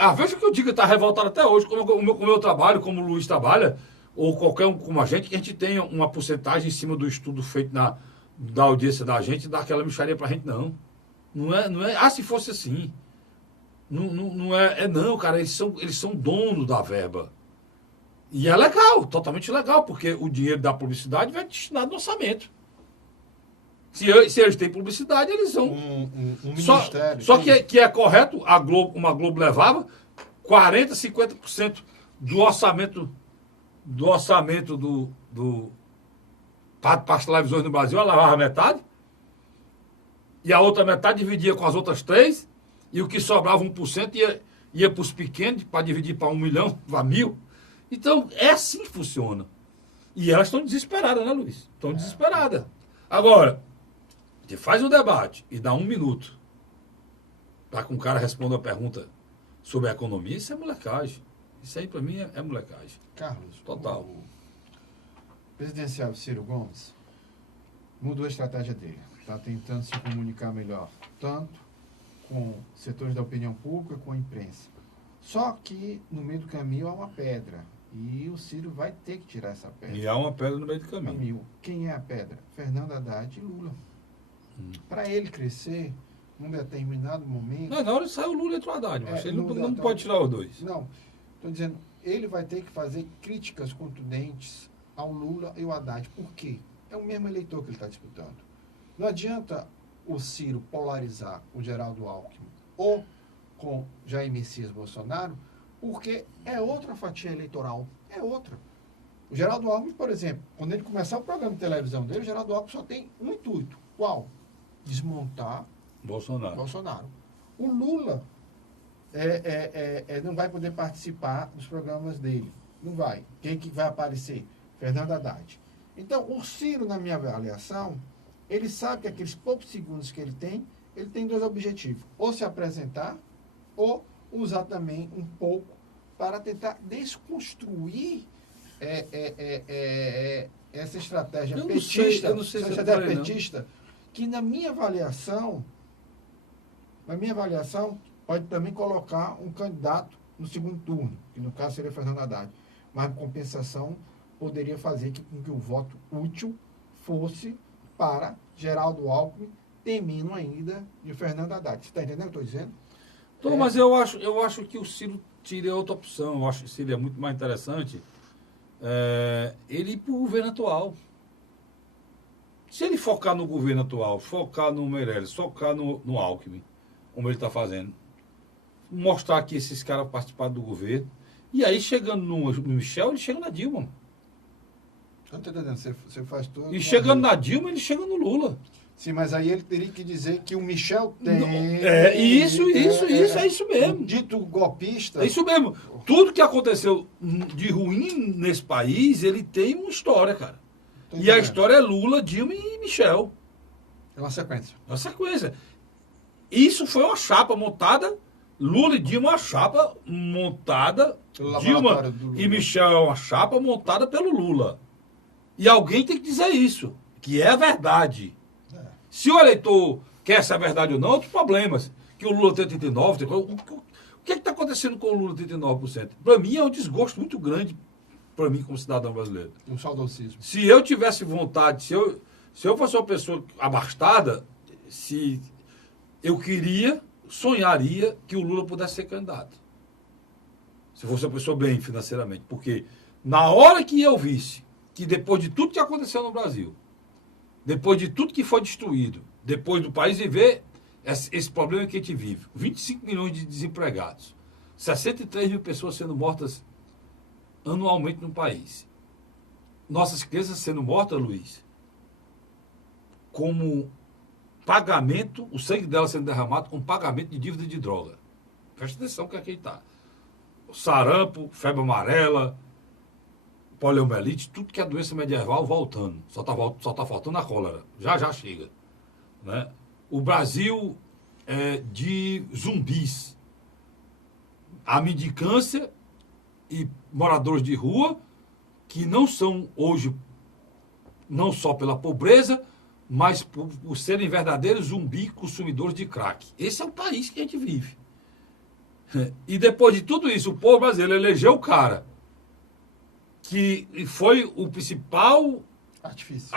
A Veja que eu diga está revoltado até hoje. Como eu trabalho, como o Luiz trabalha, ou qualquer um como a gente tenha uma porcentagem em cima do estudo feito da audiência da gente e dá aquela mixaria pra gente, não. Não é, se fosse assim. Não é, não, cara, eles são donos da verba. E é legal, totalmente legal, porque o dinheiro da publicidade vai destinado no orçamento. Se eles têm publicidade, eles vão. Um ministério. Só que é correto, uma Globo levava 40%, 50% do orçamento para as televisões no Brasil, ela levava metade. E a outra metade dividia com as outras 3. E o que sobrava 1% ia para os pequenos, para dividir para 1 milhão, para 1.000. Então, é assim que funciona. E elas estão desesperadas, né, Luiz? Estão desesperadas. Agora, você faz um debate e dá 1 minuto para que um cara responda a pergunta sobre a economia, isso é molecagem. Isso aí, para mim, é molecagem. Carlos, Total. o presidencial Ciro Gomes mudou a estratégia dele. Está tentando se comunicar melhor, tanto com setores da opinião pública, com a imprensa. Só que no meio do caminho há uma pedra. E o Ciro vai ter que tirar essa pedra. E há uma pedra no meio do caminho. Quem é a pedra? Fernando Haddad e Lula. Para ele crescer, num determinado momento... Não, na hora de sair o Lula entrou o Haddad. Mas ele não Haddad, pode tirar os dois. Não, estou dizendo, ele vai ter que fazer críticas contundentes ao Lula e ao Haddad. Por quê? É o mesmo eleitor que ele está disputando. Não adianta o Ciro polarizar com Geraldo Alckmin ou com Jair Messias Bolsonaro, porque é outra fatia eleitoral. É outra. O Geraldo Alckmin, por exemplo, quando ele começar o programa de televisão dele, o Geraldo Alckmin só tem um intuito. Qual? Desmontar Bolsonaro. O Lula não vai poder participar dos programas dele. Não vai. Quem que vai aparecer? Fernando Haddad. Então, o Ciro, na minha avaliação, ele sabe que aqueles poucos segundos que ele tem dois objetivos. Ou se apresentar, ou usar também um pouco para tentar desconstruir essa estratégia petista, petista, que na minha avaliação, pode também colocar um candidato no segundo turno, que no caso seria Fernando Haddad. Mas, em compensação, poderia fazer com que o voto útil fosse para Geraldo Alckmin, temendo ainda de Fernando Haddad. Você está entendendo o que eu estou dizendo? Mas eu acho que o Ciro tira outra opção. Eu acho que seria muito mais interessante ele ir para o governo atual. Se ele focar no governo atual, focar no Meirelles, focar no Alckmin, como ele está fazendo, mostrar que esses caras participaram do governo, e aí chegando no Michel, ele chega na Dilma. Eu estou entendendo, você faz tudo. E chegando na Dilma, ele chega no Lula. Sim, mas aí ele teria que dizer que o Michel tem... É isso mesmo. Dito golpista... É isso mesmo. Tudo que aconteceu de ruim nesse país, ele tem uma história, cara. E a história é Lula, Dilma e Michel. É uma sequência. É uma sequência. Isso foi uma chapa montada, Lula e Dilma, uma chapa montada, Dilma e Michel, uma chapa montada pelo Lula. E alguém tem que dizer isso, que é a verdade. Se o eleitor quer essa verdade ou não, outros problemas. Que o Lula tem 39%. O que está acontecendo com o Lula 39%? Para mim é um desgosto muito grande, para mim como cidadão brasileiro. Um saudosismo. Se eu tivesse vontade, se eu fosse uma pessoa abastada, se eu sonharia que o Lula pudesse ser candidato. Se fosse uma pessoa bem financeiramente. Porque na hora que eu visse que depois de tudo que aconteceu no Brasil, depois de tudo que foi destruído, depois do país viver esse problema que a gente vive, 25 milhões de desempregados, 63 mil pessoas sendo mortas anualmente no país, nossas crianças sendo mortas, Luiz, como pagamento, o sangue delas sendo derramado como pagamento de dívida de droga. Presta atenção que aqui está. Sarampo, febre amarela, poliomielite, tudo que é doença medieval voltando. Só tá faltando a cólera. Já chega. Né? O Brasil é de zumbis. A mendicância e moradores de rua que não são hoje, não só pela pobreza, mas por serem verdadeiros zumbis consumidores de crack. Esse é o país que a gente vive. E depois de tudo isso, o povo brasileiro elegeu o cara que foi o principal artifício.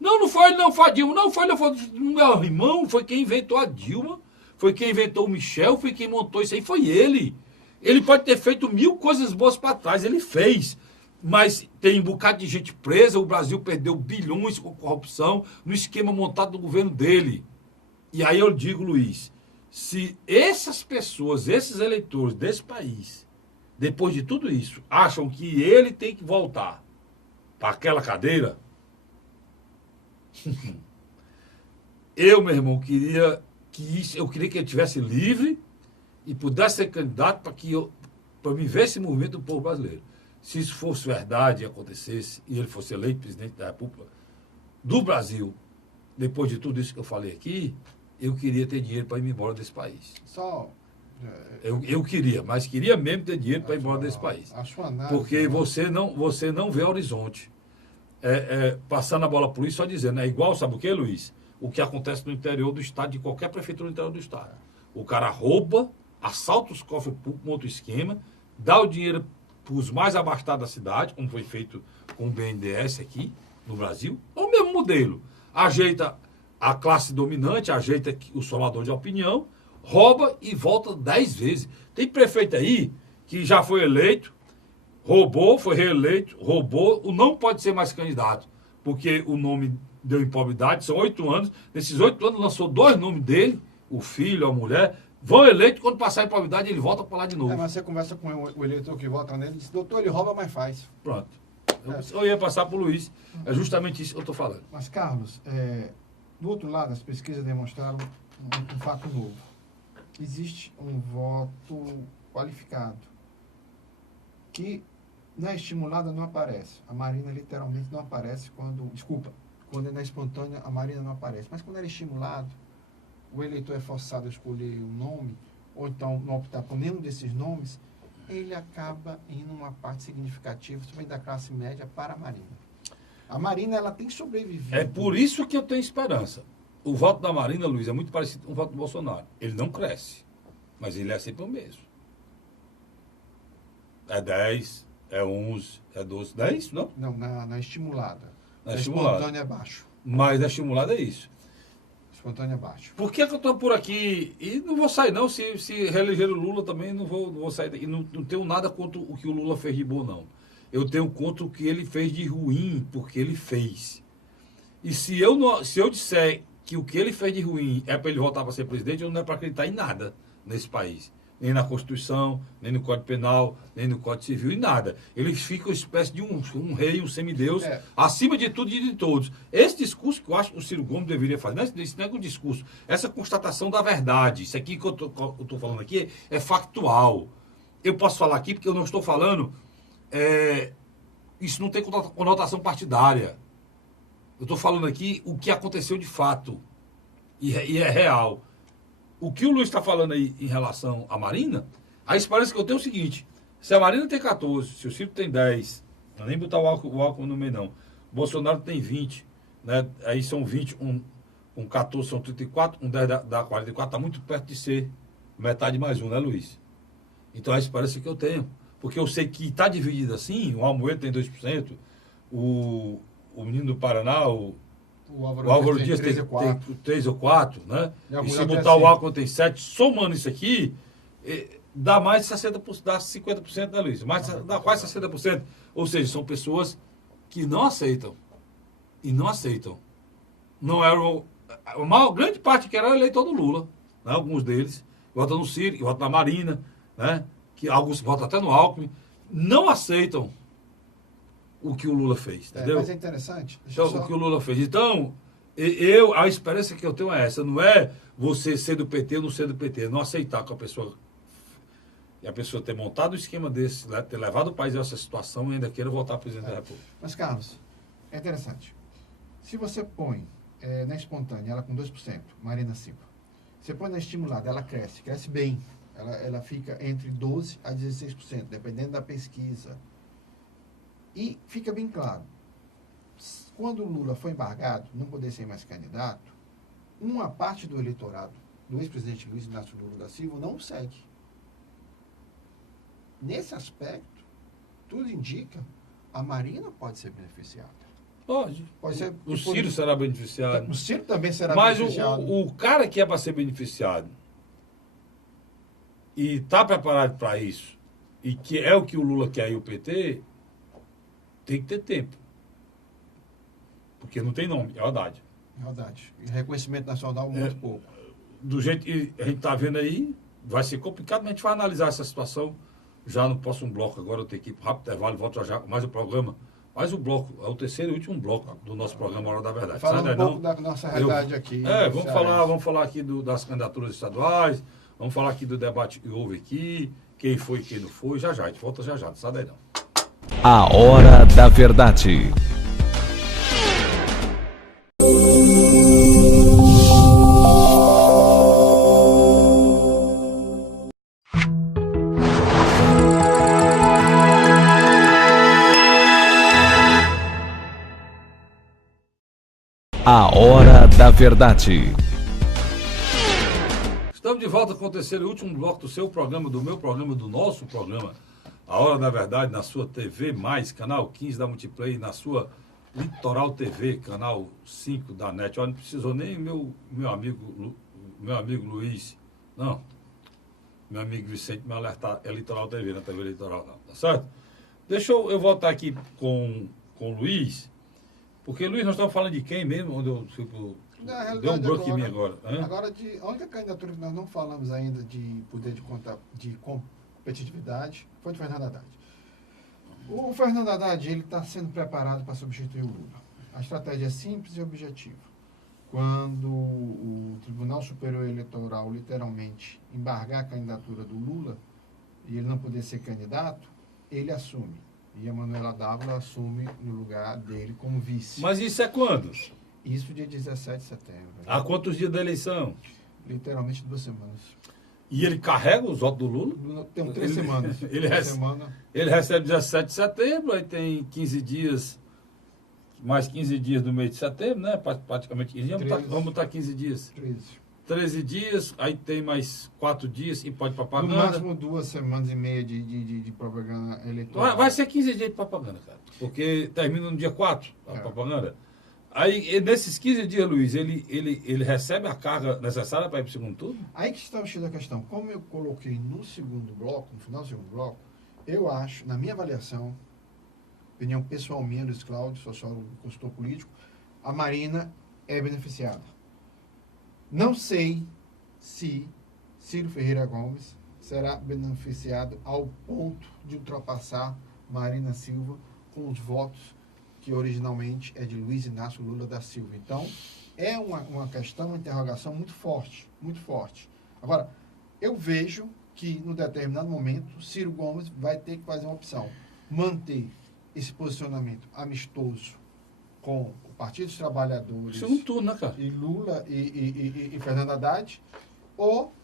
Não foi a Dilma, não foi meu irmão, foi quem inventou a Dilma, foi quem inventou o Michel, foi quem montou isso aí, foi ele. Ele pode ter feito 1000 coisas boas para trás, ele fez. Mas tem um bocado de gente presa, o Brasil perdeu bilhões com corrupção no esquema montado do governo dele. E aí eu digo, Luiz, se essas pessoas, esses eleitores desse país, depois de tudo isso, acham que ele tem que voltar para aquela cadeira, eu, meu irmão, queria que ele tivesse livre e pudesse ser candidato para me ver esse movimento do povo brasileiro. Se isso fosse verdade e acontecesse, e ele fosse eleito presidente da República do Brasil, depois de tudo isso que eu falei aqui, eu queria ter dinheiro para ir embora desse país. Só Eu queria, mas queria mesmo ter dinheiro para ir embora desse país. A sua análise, Porque você não vê horizonte. Passando a bola por isso, só dizendo, é igual, sabe o que, Luiz? O que acontece no interior do estado, de qualquer prefeitura no interior do estado. O cara rouba, assalta os cofres públicos com outro esquema, dá o dinheiro para os mais abastados da cidade, como foi feito com o BNDES aqui no Brasil, ou o mesmo modelo. Ajeita a classe dominante, ajeita o solador de opinião, rouba e volta 10 vezes. Tem prefeito aí que já foi eleito, roubou, foi reeleito, roubou, não pode ser mais candidato, porque o nome deu improbidade, são 8 anos, nesses 8 anos lançou 2 nomes dele, o filho, a mulher, vão eleito, quando passar a improbidade ele volta para lá de novo. Mas você conversa com o eleitor que vota nele e diz, doutor, ele rouba, mas faz. Pronto. Eu ia passar para o Luiz, é justamente isso que eu estou falando. Mas, Carlos, do outro lado, as pesquisas demonstraram um fato novo. Existe um voto qualificado que na estimulada não aparece. A Marina literalmente não aparece quando é na espontânea, a Marina não aparece. Mas quando ela é estimulado, o eleitor é forçado a escolher um nome, ou então não optar por nenhum desses nomes, ele acaba indo uma parte significativa, também da classe média, para a Marina. A Marina, ela tem sobrevivido. É por isso que eu tenho esperança. O voto da Marina, Luiz, é muito parecido com o voto do Bolsonaro. Ele não cresce, mas ele é sempre o mesmo. É 10, é 11, é 12, 10, não? Não, na estimulada. Na estimulada. Espontânea é baixo. Mas a estimulada é isso. Espontânea é baixo. Por que eu estou por aqui? E não vou sair, não. Se reeleger o Lula também, não vou sair daqui. Não tenho nada contra o que o Lula fez de bom, não. Eu tenho contra o que ele fez de ruim, porque ele fez. E se eu disser que o que ele fez de ruim é para ele voltar para ser presidente, eu não é para acreditar em nada nesse país. Nem na Constituição, nem no Código Penal, nem no Código Civil, em nada. Ele fica uma espécie de um rei, um semideus, acima de tudo e de todos. Esse discurso que eu acho que o Ciro Gomes deveria fazer, isso não é um discurso, essa constatação da verdade. Isso aqui que eu estou falando aqui é factual. Eu posso falar aqui porque eu não estou falando, isso não tem conotação partidária. Eu estou falando aqui o que aconteceu de fato. E é real. O que o Luiz está falando aí em relação à Marina, a esperança que eu tenho é o seguinte: se a Marina tem 14, se o Ciro tem 10, não nem botar o álcool no meio, não. O Bolsonaro tem 20, né? Aí são 20, um 14 são 34, um 10 dá 44, está muito perto de ser metade mais um, né, Luiz? Então a esperança que eu tenho. Porque eu sei que está dividido assim, o Almoedo tem 2%, o menino do Paraná, o Álvaro Dias tem 3 ou 4, né? E se botar o Alckmin tem 7, somando isso aqui, dá mais de 60%, dá 50%, né, Luiz? Dá quase 60%. Ou seja, são pessoas que não aceitam. E não aceitam. Não eram. A grande parte que era eleitor do Lula, né? Alguns deles, votam no Ciro, votam na Marina, né? Que alguns votam até no Alckmin, não aceitam o que o Lula fez, entendeu? Mas é interessante. Então, o que o Lula fez. Então, a esperança que eu tenho é essa. Não é você ser do PT ou não ser do PT. Não aceitar que a pessoa ter montado um esquema desse, ter levado o país a essa situação e ainda queira voltar presidente da República. Mas, Carlos, é interessante. Se você põe na espontânea, ela com 2%, Marina 5%. Você põe na estimulada, ela cresce bem. Ela fica entre 12% a 16%, dependendo da pesquisa. E fica bem claro, quando o Lula foi embargado, não poder ser mais candidato, uma parte do eleitorado do ex-presidente Luiz Inácio Lula da Silva não o segue. Nesse aspecto, tudo indica, a Marina pode ser beneficiada. Pode ser. O Ciro será beneficiado. O Ciro também será beneficiado. Mas o cara que é para ser beneficiado e está preparado para isso, e que é o que o Lula quer e o PT, tem que ter tempo. Porque não tem nome, é Haddad. É Haddad. E reconhecimento nacional muito pouco. Do jeito que a gente está vendo aí, vai ser complicado, mas a gente vai analisar essa situação já no próximo bloco. Agora eu tenho que ir para rápido intervalo, volto já com mais o programa. Mais o bloco, é o terceiro e último bloco do nosso programa Hora da Verdade. Falando um pouco da nossa realidade aqui. Vamos falar aqui das candidaturas estaduais, vamos falar aqui do debate que houve aqui, quem foi e quem não foi, já, a gente volta já, não sai daí não. A Hora da Verdade. A Hora da Verdade. Estamos de volta com o terceiro e último bloco do seu programa, do meu programa, do nosso programa, A Hora da Verdade, na sua TV+, canal 15 da Multiplay, na sua Litoral TV, canal 5 da NET. Olha, não precisou nem meu amigo Luiz, não, meu amigo Vicente me alertar, é Litoral TV, na TV Litoral não, tá certo? Deixa eu voltar aqui com o Luiz, porque, Luiz, nós estamos falando de quem mesmo? Onde eu deu um bloco em mim agora. Agora, a única candidatura que nós não falamos ainda de poder de competitividade foi de Fernando Haddad. O Fernando Haddad está sendo preparado para substituir o Lula. A estratégia é simples e objetiva. Quando o Tribunal Superior Eleitoral literalmente embargar a candidatura do Lula e ele não poder ser candidato, ele assume. E a Manuela Dávila assume no lugar dele como vice. Mas isso é quando? Isso dia 17 de setembro. Há quantos dias da eleição? Literalmente 2 semanas. E ele carrega os votos do Lula? Tem 3 semanas. Ele recebe 17 de setembro, aí tem 15 dias, mais 15 dias no mês de setembro, né? Praticamente 15 dias. Vamos botar 15 dias. 13 dias, aí tem mais 4 dias e pode propaganda. No máximo 2 semanas e meia de propaganda eleitoral. Vai ser 15 dias de propaganda, cara. Porque termina no dia 4 a propaganda. Aí, nesses 15 dias, Luiz, ele recebe a carga necessária para ir para o segundo turno? Aí que está o X da questão. Como eu coloquei no segundo bloco, no final do segundo bloco, eu acho, na minha avaliação, opinião pessoal minha, Luiz Cláudio, sociólogo, consultor político, a Marina é beneficiada. Não sei se Ciro Ferreira Gomes será beneficiado ao ponto de ultrapassar Marina Silva com os votos que originalmente é de Luiz Inácio Lula da Silva. Então, é uma questão, uma interrogação muito forte, muito forte. Agora, eu vejo que, num determinado momento, Ciro Gomes vai ter que fazer uma opção. Manter esse posicionamento amistoso com o Partido dos Trabalhadores segundo turno, né, cara? E Lula e Fernando Haddad, ou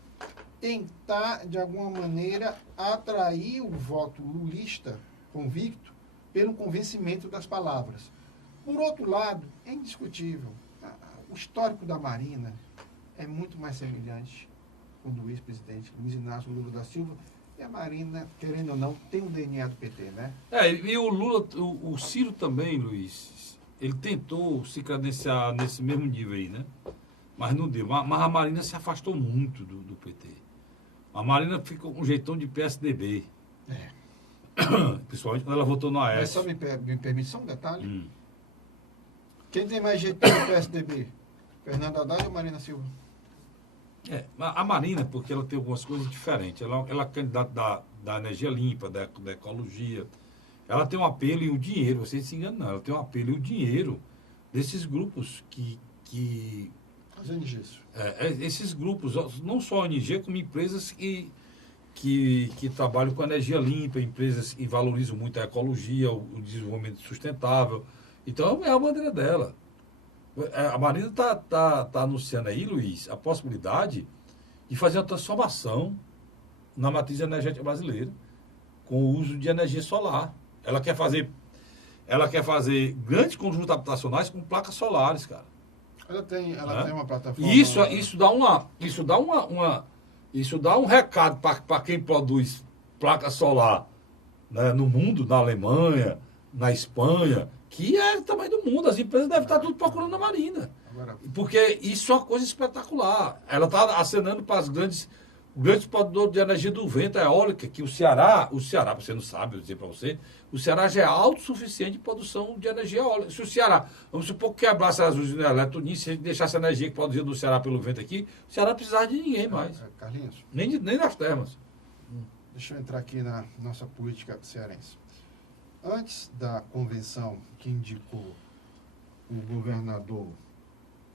tentar, de alguma maneira, atrair o voto lulista convicto pelo convencimento das palavras. Por outro lado, é indiscutível, o histórico da Marina é muito mais semelhante com o do ex-presidente Luiz Inácio Lula da Silva, e a Marina, querendo ou não, tem um DNA do PT, né? E o Lula, o Ciro também, Luiz, ele tentou se credenciar nesse mesmo nível aí, né? Mas não deu. Mas a Marina se afastou muito do PT. A Marina ficou com um jeitão de PSDB. Principalmente quando ela votou no Mas Aécio. só me permite só um detalhe. Quem tem mais jeito do PSDB? Fernando Haddad ou Marina Silva? A Marina, porque ela tem algumas coisas diferentes. Ela é candidata da energia limpa, da ecologia. Ela tem um apelo e o dinheiro, vocês se enganam, não. Ela tem um apelo e o dinheiro desses grupos que As ONGs. Esses grupos, não só a ONG, como empresas que trabalham com energia limpa, empresas que valorizam muito a ecologia, o desenvolvimento sustentável. Então, é a bandeira dela. A Marina está anunciando aí, Luiz, a possibilidade de fazer uma transformação na matriz energética brasileira com o uso de energia solar. Ela quer fazer grandes conjuntos habitacionais com placas solares, cara. Ela tem uma plataforma. E isso dá um recado para quem produz placa solar, né, no mundo, na Alemanha, na Espanha, que é o tamanho do mundo. As empresas devem estar tudo procurando a Marina. Porque isso é uma coisa espetacular. Ela está acenando para os grandes produtores de energia do vento, a eólica, que o Ceará, você não sabe, eu vou dizer para você, o Ceará já é autossuficiente em produção de energia eólica. Se o Ceará, vamos supor que quebrasse as usinas eletronícias, se a gente deixasse a energia que produzia do Ceará pelo vento aqui, o Ceará não precisava de ninguém mais. Carlinhos. Nem das termas. Deixa eu entrar aqui na nossa política cearense. Antes da convenção que indicou o governador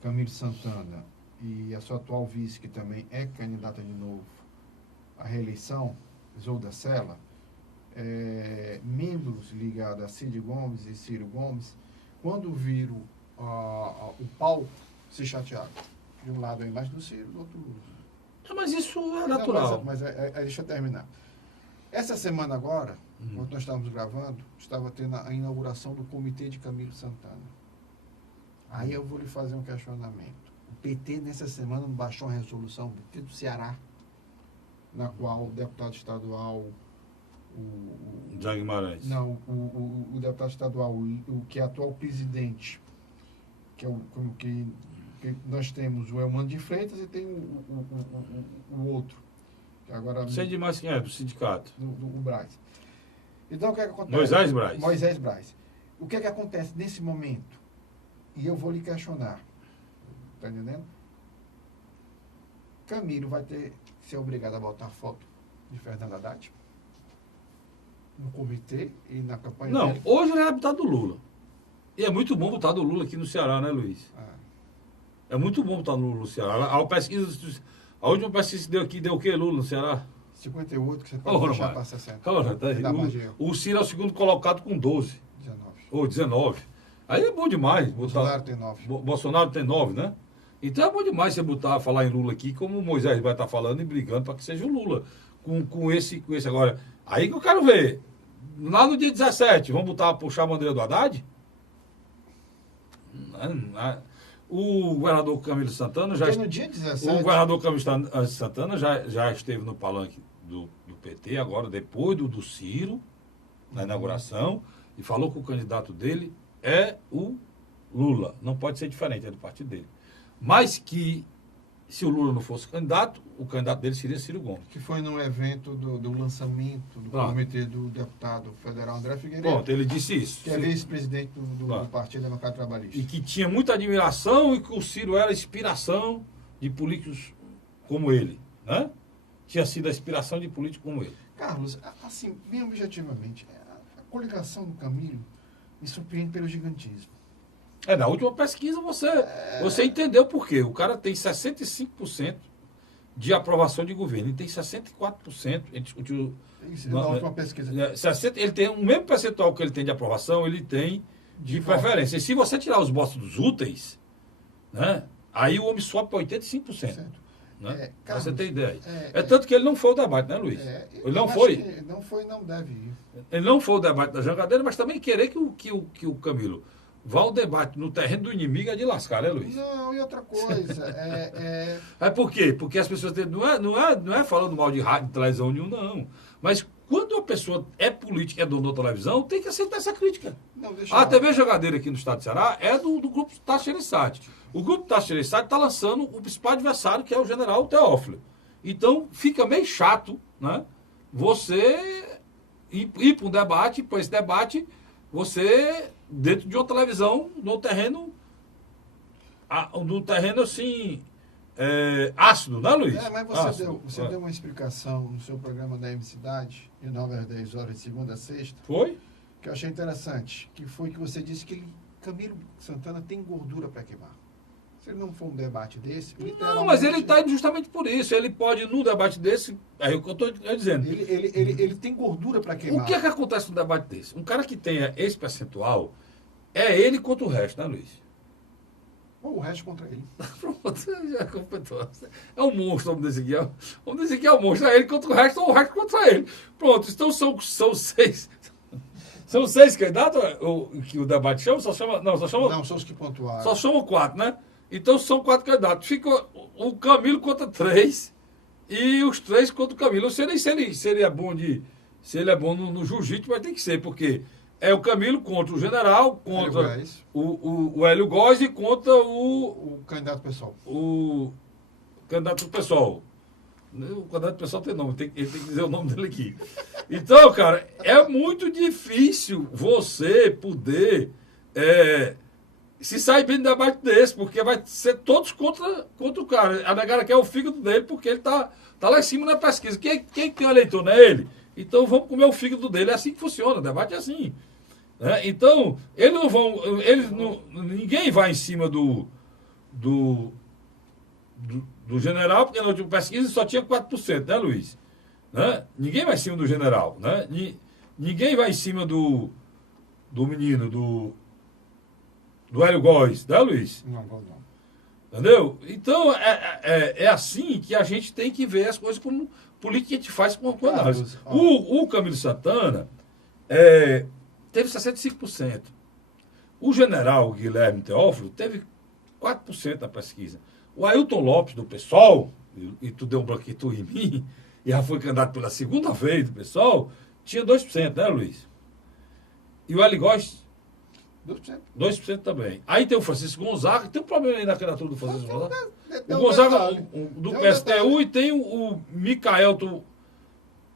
Camilo Santana e a sua atual vice, que também é candidata de novo à reeleição, Isolda Sela, membros ligados a Cid Gomes e Ciro Gomes, quando viram o palco, se chatearam. De um lado a imagem do Ciro, do outro Lula. Mas isso é natural. Mas deixa eu terminar. Essa semana agora, quando nós estávamos gravando, estava tendo a inauguração do comitê de Camilo Santana. Aí eu vou lhe fazer um questionamento. O PT, nessa semana, baixou uma resolução do PT do Ceará, na qual o deputado estadual... Zé Guimarães. Não, o deputado estadual, o que é atual presidente, que é que nós temos o Elmano de Freitas e tem o outro, que agora... Sei demais quem é, do sindicato. O Braz. Então, o que é que acontece? Moisés Braz. Moisés Braz. O que é que acontece nesse momento? E eu vou lhe questionar. Está entendendo? Camilo vai ter que ser obrigado a botar foto de Fernando Haddad no comitê e na campanha Não, dele. hoje ele é deputado do Lula. E é muito bom botar do Lula aqui no Ceará, né, Luiz? É muito bom botar no Lula no Ceará. A última pesquisa que deu aqui, deu o quê, Lula, no Ceará? 58, que você pode deixar para 60. O Ciro é o segundo colocado com 12. 19. Ou 19. Aí é bom demais. Bolsonaro tem 9. Bolsonaro tem 9, né? Então é bom demais você falar em Lula aqui, como o Moisés vai estar falando e brigando para que seja o Lula. Com esse agora. Aí que eu quero ver. Lá no dia 17, vamos puxar a bandeira do Haddad? O governador Camilo Santana já... No dia 17... O governador Camilo Santana já esteve no palanque do PT, agora depois do Ciro, na inauguração, e falou que o candidato dele é o Lula. Não pode ser diferente, é do partido dele. Mas que, se o Lula não fosse candidato, o candidato dele seria Ciro Gomes. Que foi num evento do lançamento do comitê do deputado federal André Figueiredo. Pronto, ele disse isso. Que é vice-presidente do Partido Democrático Trabalhista. E que tinha muita admiração e que o Ciro era a inspiração de políticos como ele, né? Tinha sido a inspiração de políticos como ele. Carlos, assim, bem objetivamente, a coligação do Camilo me surpreende pelo gigantismo. Na última pesquisa você entendeu por quê. O cara tem 65% de aprovação de governo. Ele tem 64%. Ele discutiu. Na última pesquisa. Ele tem o mesmo percentual que ele tem de aprovação, ele tem de preferência. E se você tirar os votos dos úteis, né, aí o homem sobe para 85%. Né? Carlos, você tem ideia. Tanto que ele não foi o debate, né, Luiz? Ele não foi. Não foi, não deve ir. Ele não foi o debate da jangadeira, mas também querer que o Camilo vá ao debate no terreno do inimigo é de lascar, né, Luiz? Não, e outra coisa. Por quê? Porque as pessoas não é falando mal de rádio, de televisão nenhum, não. Mas quando a pessoa é política, é dono da televisão, tem que aceitar essa crítica. A TV Jogadeira aqui no estado de Ceará é do grupo Taxa Ereissati. O grupo Taxa Ereissati está lançando o principal adversário, que é o general Teófilo. Então, fica meio chato, né? Você ir para um debate, para esse debate, você, dentro de uma televisão, no terreno assim, ácido, né, Luiz? Mas você deu uma explicação no seu programa da MC-Cidade, de 9 às 10 horas, de segunda a sexta. Foi? Que eu achei interessante, que foi que você disse que Camilo Santana tem gordura para queimar. Se ele não for um debate desse... Não, mas ele está indo justamente por isso. Ele pode, num debate desse... É o que eu estou dizendo. Ele tem gordura para queimar. O que é que acontece num debate desse? Um cara que tenha esse percentual, é ele contra o resto, né, Luiz? Ou o resto contra ele. Pronto, já completou. É um monstro, vamos dizer aqui. Vamos dizer que é um monstro. É ele contra o resto ou o resto contra ele. Pronto, então são 6... São 6 candidatos que o debate chama? Só chama... Não, são os que pontuaram. Só chamam 4, né? Então são 4 candidatos. Fica o Camilo contra 3 e os 3 contra o Camilo. Eu sei nem se ele é bom se ele é bom no jiu-jitsu, mas tem que ser, porque é o Camilo contra o general, contra o Hélio Góes e contra o candidato pessoal. O candidato pessoal. O candidato pessoal tem nome, ele tem que dizer o nome dele aqui. Então, cara, é muito difícil você poder se sair bem do debate desse, porque vai ser todos contra o cara. A negada quer o fígado dele, porque ele tá lá em cima na pesquisa. Quem tem um eleitor, não é ele? Então vamos comer o fígado dele. É assim que funciona, o debate é assim. Né? Então, ninguém vai em cima do general, porque na última pesquisa só tinha 4%, né, Luiz? Né? Ninguém vai em cima do general, né? Ninguém vai em cima do menino, do Hélio Góes, né, Luiz? Não. Entendeu? Então, é assim que a gente tem que ver as coisas como política que a gente faz com análise. O Camilo Santana teve 65%. O general Guilherme Teófilo teve 4% da pesquisa. O Ailton Lopes, do PSOL, e tu deu um branquito em mim, e já foi candidato pela segunda vez do PSOL, tinha 2%, né, Luiz? E o Hélio Góes, 2%. 2% também. Aí tem o Francisco Gonzaga, tem um problema aí na candidatura do Francisco Gonzaga. Tem O um Gonzaga detalhe. do Tem um PSTU detalhe. e tem o Micael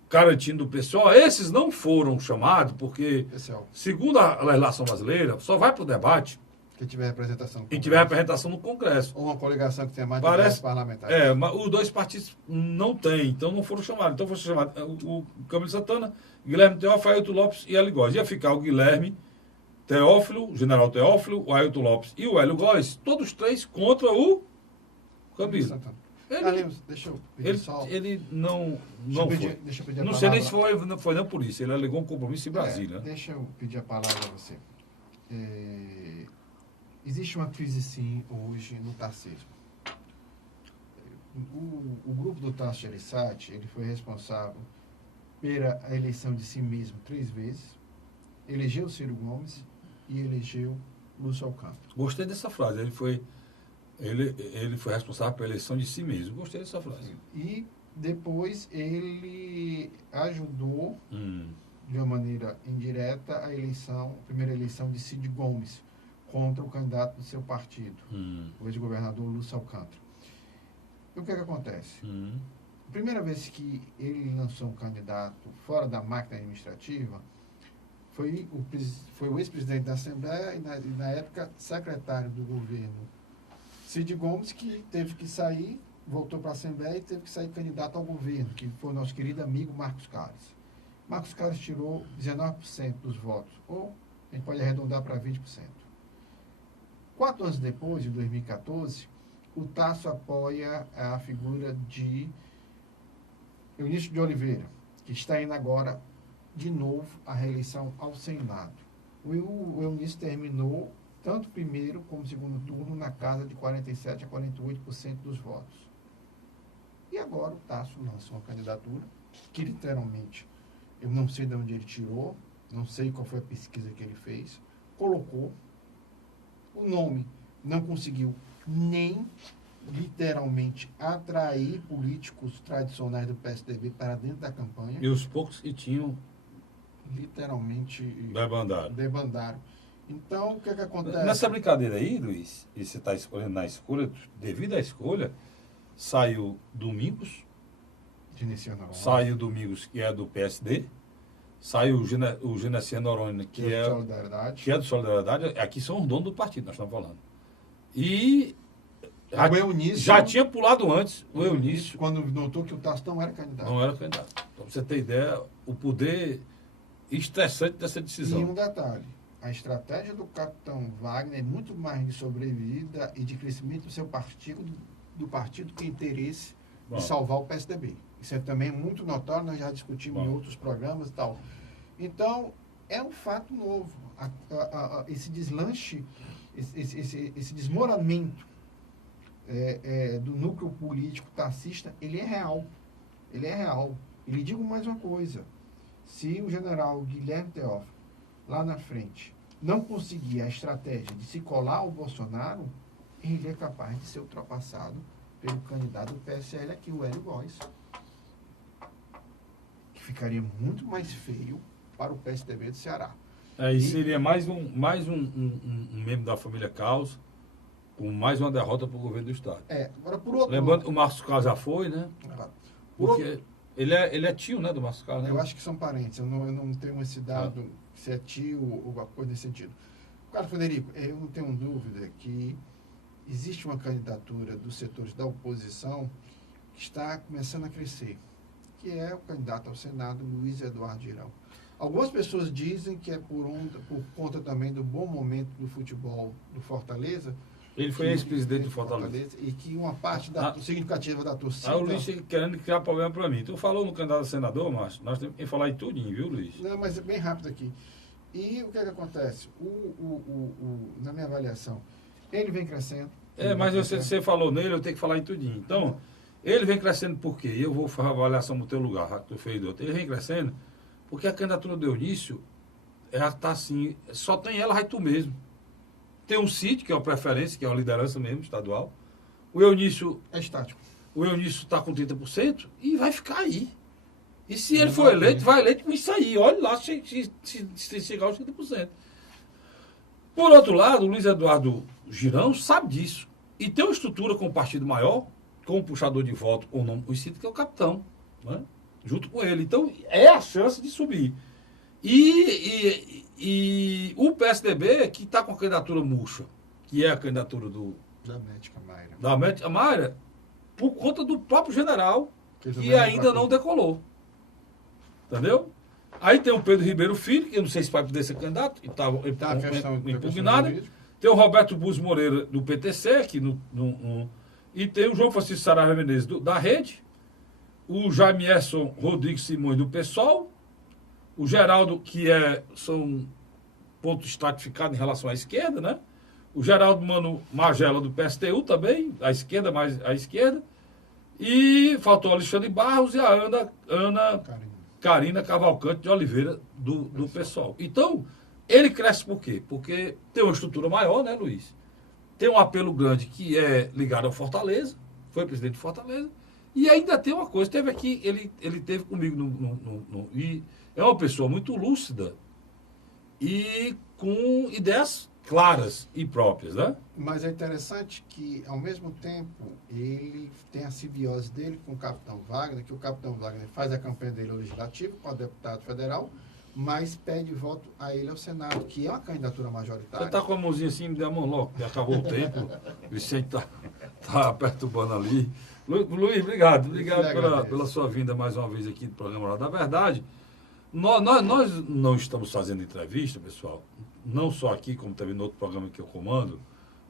Carantino do PSOL. Esses não foram chamados porque, Pessoal, segundo a legislação brasileira, só vai para o debate que tiver representação. e tiver representação no Congresso. Ou uma coligação que tenha mais de Parece- 10 parlamentares. Mas os dois partidos não têm, então não foram chamados. Então foram chamados o Camilo Santana, Guilherme Teófilo, Ailton Lopes e Hélio Góes. Ia ficar o Guilherme Teófilo, o general Teófilo, o Ailton Lopes e o Hélio Góes, todos três contra o Camilo. Santana. Ele- Carlinhos, deixa eu pedir só. Ele não Deixa eu foi. pedir- deixa eu pedir a Não sei nem palavra. se foi não por isso. Ele alegou um compromisso em Brasília. Deixa eu pedir a palavra a você. Existe uma crise, sim, hoje no taxismo. O grupo do Tasso Gereissati, ele foi responsável pela eleição de si mesmo 3 vezes, elegeu Ciro Gomes e elegeu Lúcio Alcântara. Gostei dessa frase. Ele foi responsável pela eleição de si mesmo. Gostei dessa frase. E depois ele ajudou, de uma maneira indireta, a primeira eleição de Cid Gomes contra o candidato do seu partido, o ex-governador Lúcio Alcântara. E o que acontece? A primeira vez que ele lançou um candidato fora da máquina administrativa foi o ex-presidente da Assembleia e, na época, secretário do governo Cid Gomes, que teve que sair, voltou para a Assembleia e teve que sair candidato ao governo, que foi o nosso querido amigo Marcos Carlos. Marcos Carlos tirou 19% dos votos, ou a gente pode arredondar para 20%. 4 anos depois, em 2014, o Tasso apoia a figura de Eunício de Oliveira, que está indo agora, de novo, a reeleição ao Senado. O Eunício terminou tanto primeiro como segundo turno na casa de 47% a 48% dos votos. E agora o Tasso lança uma candidatura que, literalmente, eu não sei de onde ele tirou, não sei qual foi a pesquisa que ele fez, colocou o nome, não conseguiu nem literalmente atrair políticos tradicionais do PSDB para dentro da campanha. E os poucos que tinham Literalmente debandaram. debandaram. Então, o que acontece? Nessa brincadeira aí, Luiz, e você está escolhendo na escolha, devido à escolha, saiu Domingos, De Iniciar Noronha, saiu Domingos, que é do PSD, saiu o Genesiano Noronha, que é Solidariedade. que é do Solidariedade, aqui são os donos do partido, nós estamos falando. E O Eunício, já tinha pulado antes o Eunício, quando notou que o Tasso não era candidato. não era candidato. Então, pra você ter ideia, o poder estressante dessa E decisão. um detalhe, a estratégia do capitão Wagner é muito mais de sobrevida e de crescimento do seu partido, do partido que interesse Bom. de salvar o PSDB. Isso é também muito notório, nós já discutimos em outros programas e tal. Então, é um fato novo. Esse deslanche, esse desmoronamento do núcleo político taxista, ele é real. Ele é real. E lhe digo mais uma coisa. Se o general Guilherme Teófilo, lá na frente, não conseguir a estratégia de se colar ao Bolsonaro, ele é capaz de ser ultrapassado pelo candidato do PSL aqui, o Hélio Góes. Que ficaria muito mais feio para o PSDB do Ceará. Aí seria mais um membro da família Caos, com mais uma derrota para o governo do Estado. Agora, por outro Lembrando que o Marcos Carlos já foi, né? Por Porque ele é tio, né, do Marcos Carlos, né? Eu acho que são parentes, eu não tenho esse dado, se é tio ou alguma coisa nesse sentido. Carlos Frederico, eu não tenho dúvida que existe uma candidatura dos setores da oposição que está começando a crescer, que é o candidato ao Senado, Luiz Eduardo Girão. Algumas pessoas dizem que é por conta também do bom momento do futebol do Fortaleza. Ele foi ex-presidente do Fortaleza. E que uma parte significativa da torcida... Aí o Luiz querendo criar problema para mim. Tu falou no candidato a senador, mas nós temos que falar em tudinho, viu, Luiz? Não, mas é bem rápido aqui. E o que acontece? Na minha avaliação, ele vem crescendo. Mas você falou nele, eu tenho que falar em tudinho. Então, ele vem crescendo por quê? Eu vou fazer a avaliação no teu lugar, já que tu fez do outro. Ele vem crescendo porque a candidatura do Eunício, ela tá assim, só tem ela, vai tu mesmo. tem um Cid, que é uma preferência, que é uma liderança mesmo, estadual. O Eunício É estático. está com 30% e vai ficar aí. E se ele for eleito, vai eleito com isso aí. Olha lá se chegar aos 30%. Por outro lado, o Luiz Eduardo Girão sabe disso. E tem uma estrutura com o partido maior, com o puxador de voto, o nome conhecido, que é o capitão, né? Junto com ele. Então, é a chance de subir. E o PSDB, que está com a candidatura murcha, que é a candidatura Da Médica Mayra. da Médica Mayra, por conta do próprio general, que ainda não decolou. Entendeu? Aí tem o Pedro Ribeiro Filho, que eu não sei se vai poder ser candidato, e está impugnado. Tem o Roberto Bus Moreira, do PTC, aqui e tem o João Francisco Saraiva Menezes, da Rede, o Jaimierson Rodrigues Simões, do PSOL, o Geraldo, que são ponto estratificado em relação à esquerda, né? O Geraldo Mano Magela, do PSTU também, à esquerda, mais à esquerda. E faltou o Alexandre Barros e a Ana Carina Cavalcante de Oliveira, do PSOL. Então, ele cresce por quê? Porque tem uma estrutura maior, né, Luiz? Tem um apelo grande que é ligado ao Fortaleza, foi presidente de Fortaleza, e ainda tem uma coisa, teve aqui, ele teve comigo e é uma pessoa muito lúcida e com ideias claras e próprias, né? Mas é interessante que, ao mesmo tempo, ele tem a simbiose dele com o Capitão Wagner, que o Capitão Wagner faz a campanha dele ao Legislativo, para deputado federal, mas pede voto a ele ao Senado, que é uma candidatura majoritária. Você está com a mãozinha assim, me dê a mão logo, que acabou o tempo. O Vicente está perturbando ali. Luiz, obrigado pela sua vinda mais uma vez aqui do programa Hora da Verdade. Nós não estamos fazendo entrevista, pessoal, não só aqui, como também no outro programa que eu comando,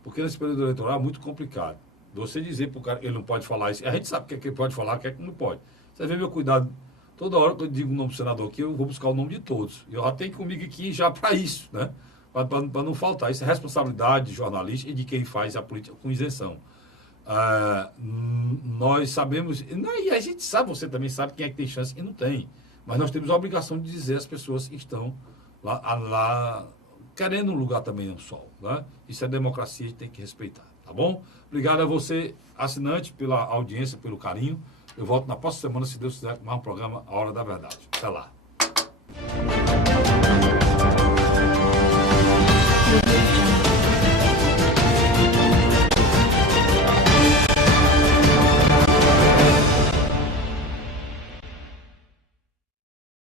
porque nesse período eleitoral é muito complicado. Você dizer para o cara que ele não pode falar isso, a gente sabe o que é que ele pode falar, o que é que não pode. Você vê meu cuidado. Toda hora que eu digo o nome do senador aqui, eu vou buscar o nome de todos. Eu já tenho comigo aqui já para isso, né? Para não faltar. Isso é responsabilidade de jornalista e de quem faz a política com isenção. Nós sabemos, e a gente sabe, você também sabe quem é que tem chance e quem não tem. Mas nós temos a obrigação de dizer às pessoas que estão lá querendo um lugar também no sol, né? Isso é democracia, a gente tem que respeitar, tá bom? Obrigado a você, assinante, pela audiência, pelo carinho. Eu volto na próxima semana, se Deus quiser, com mais um programa A Hora da Verdade. Até lá.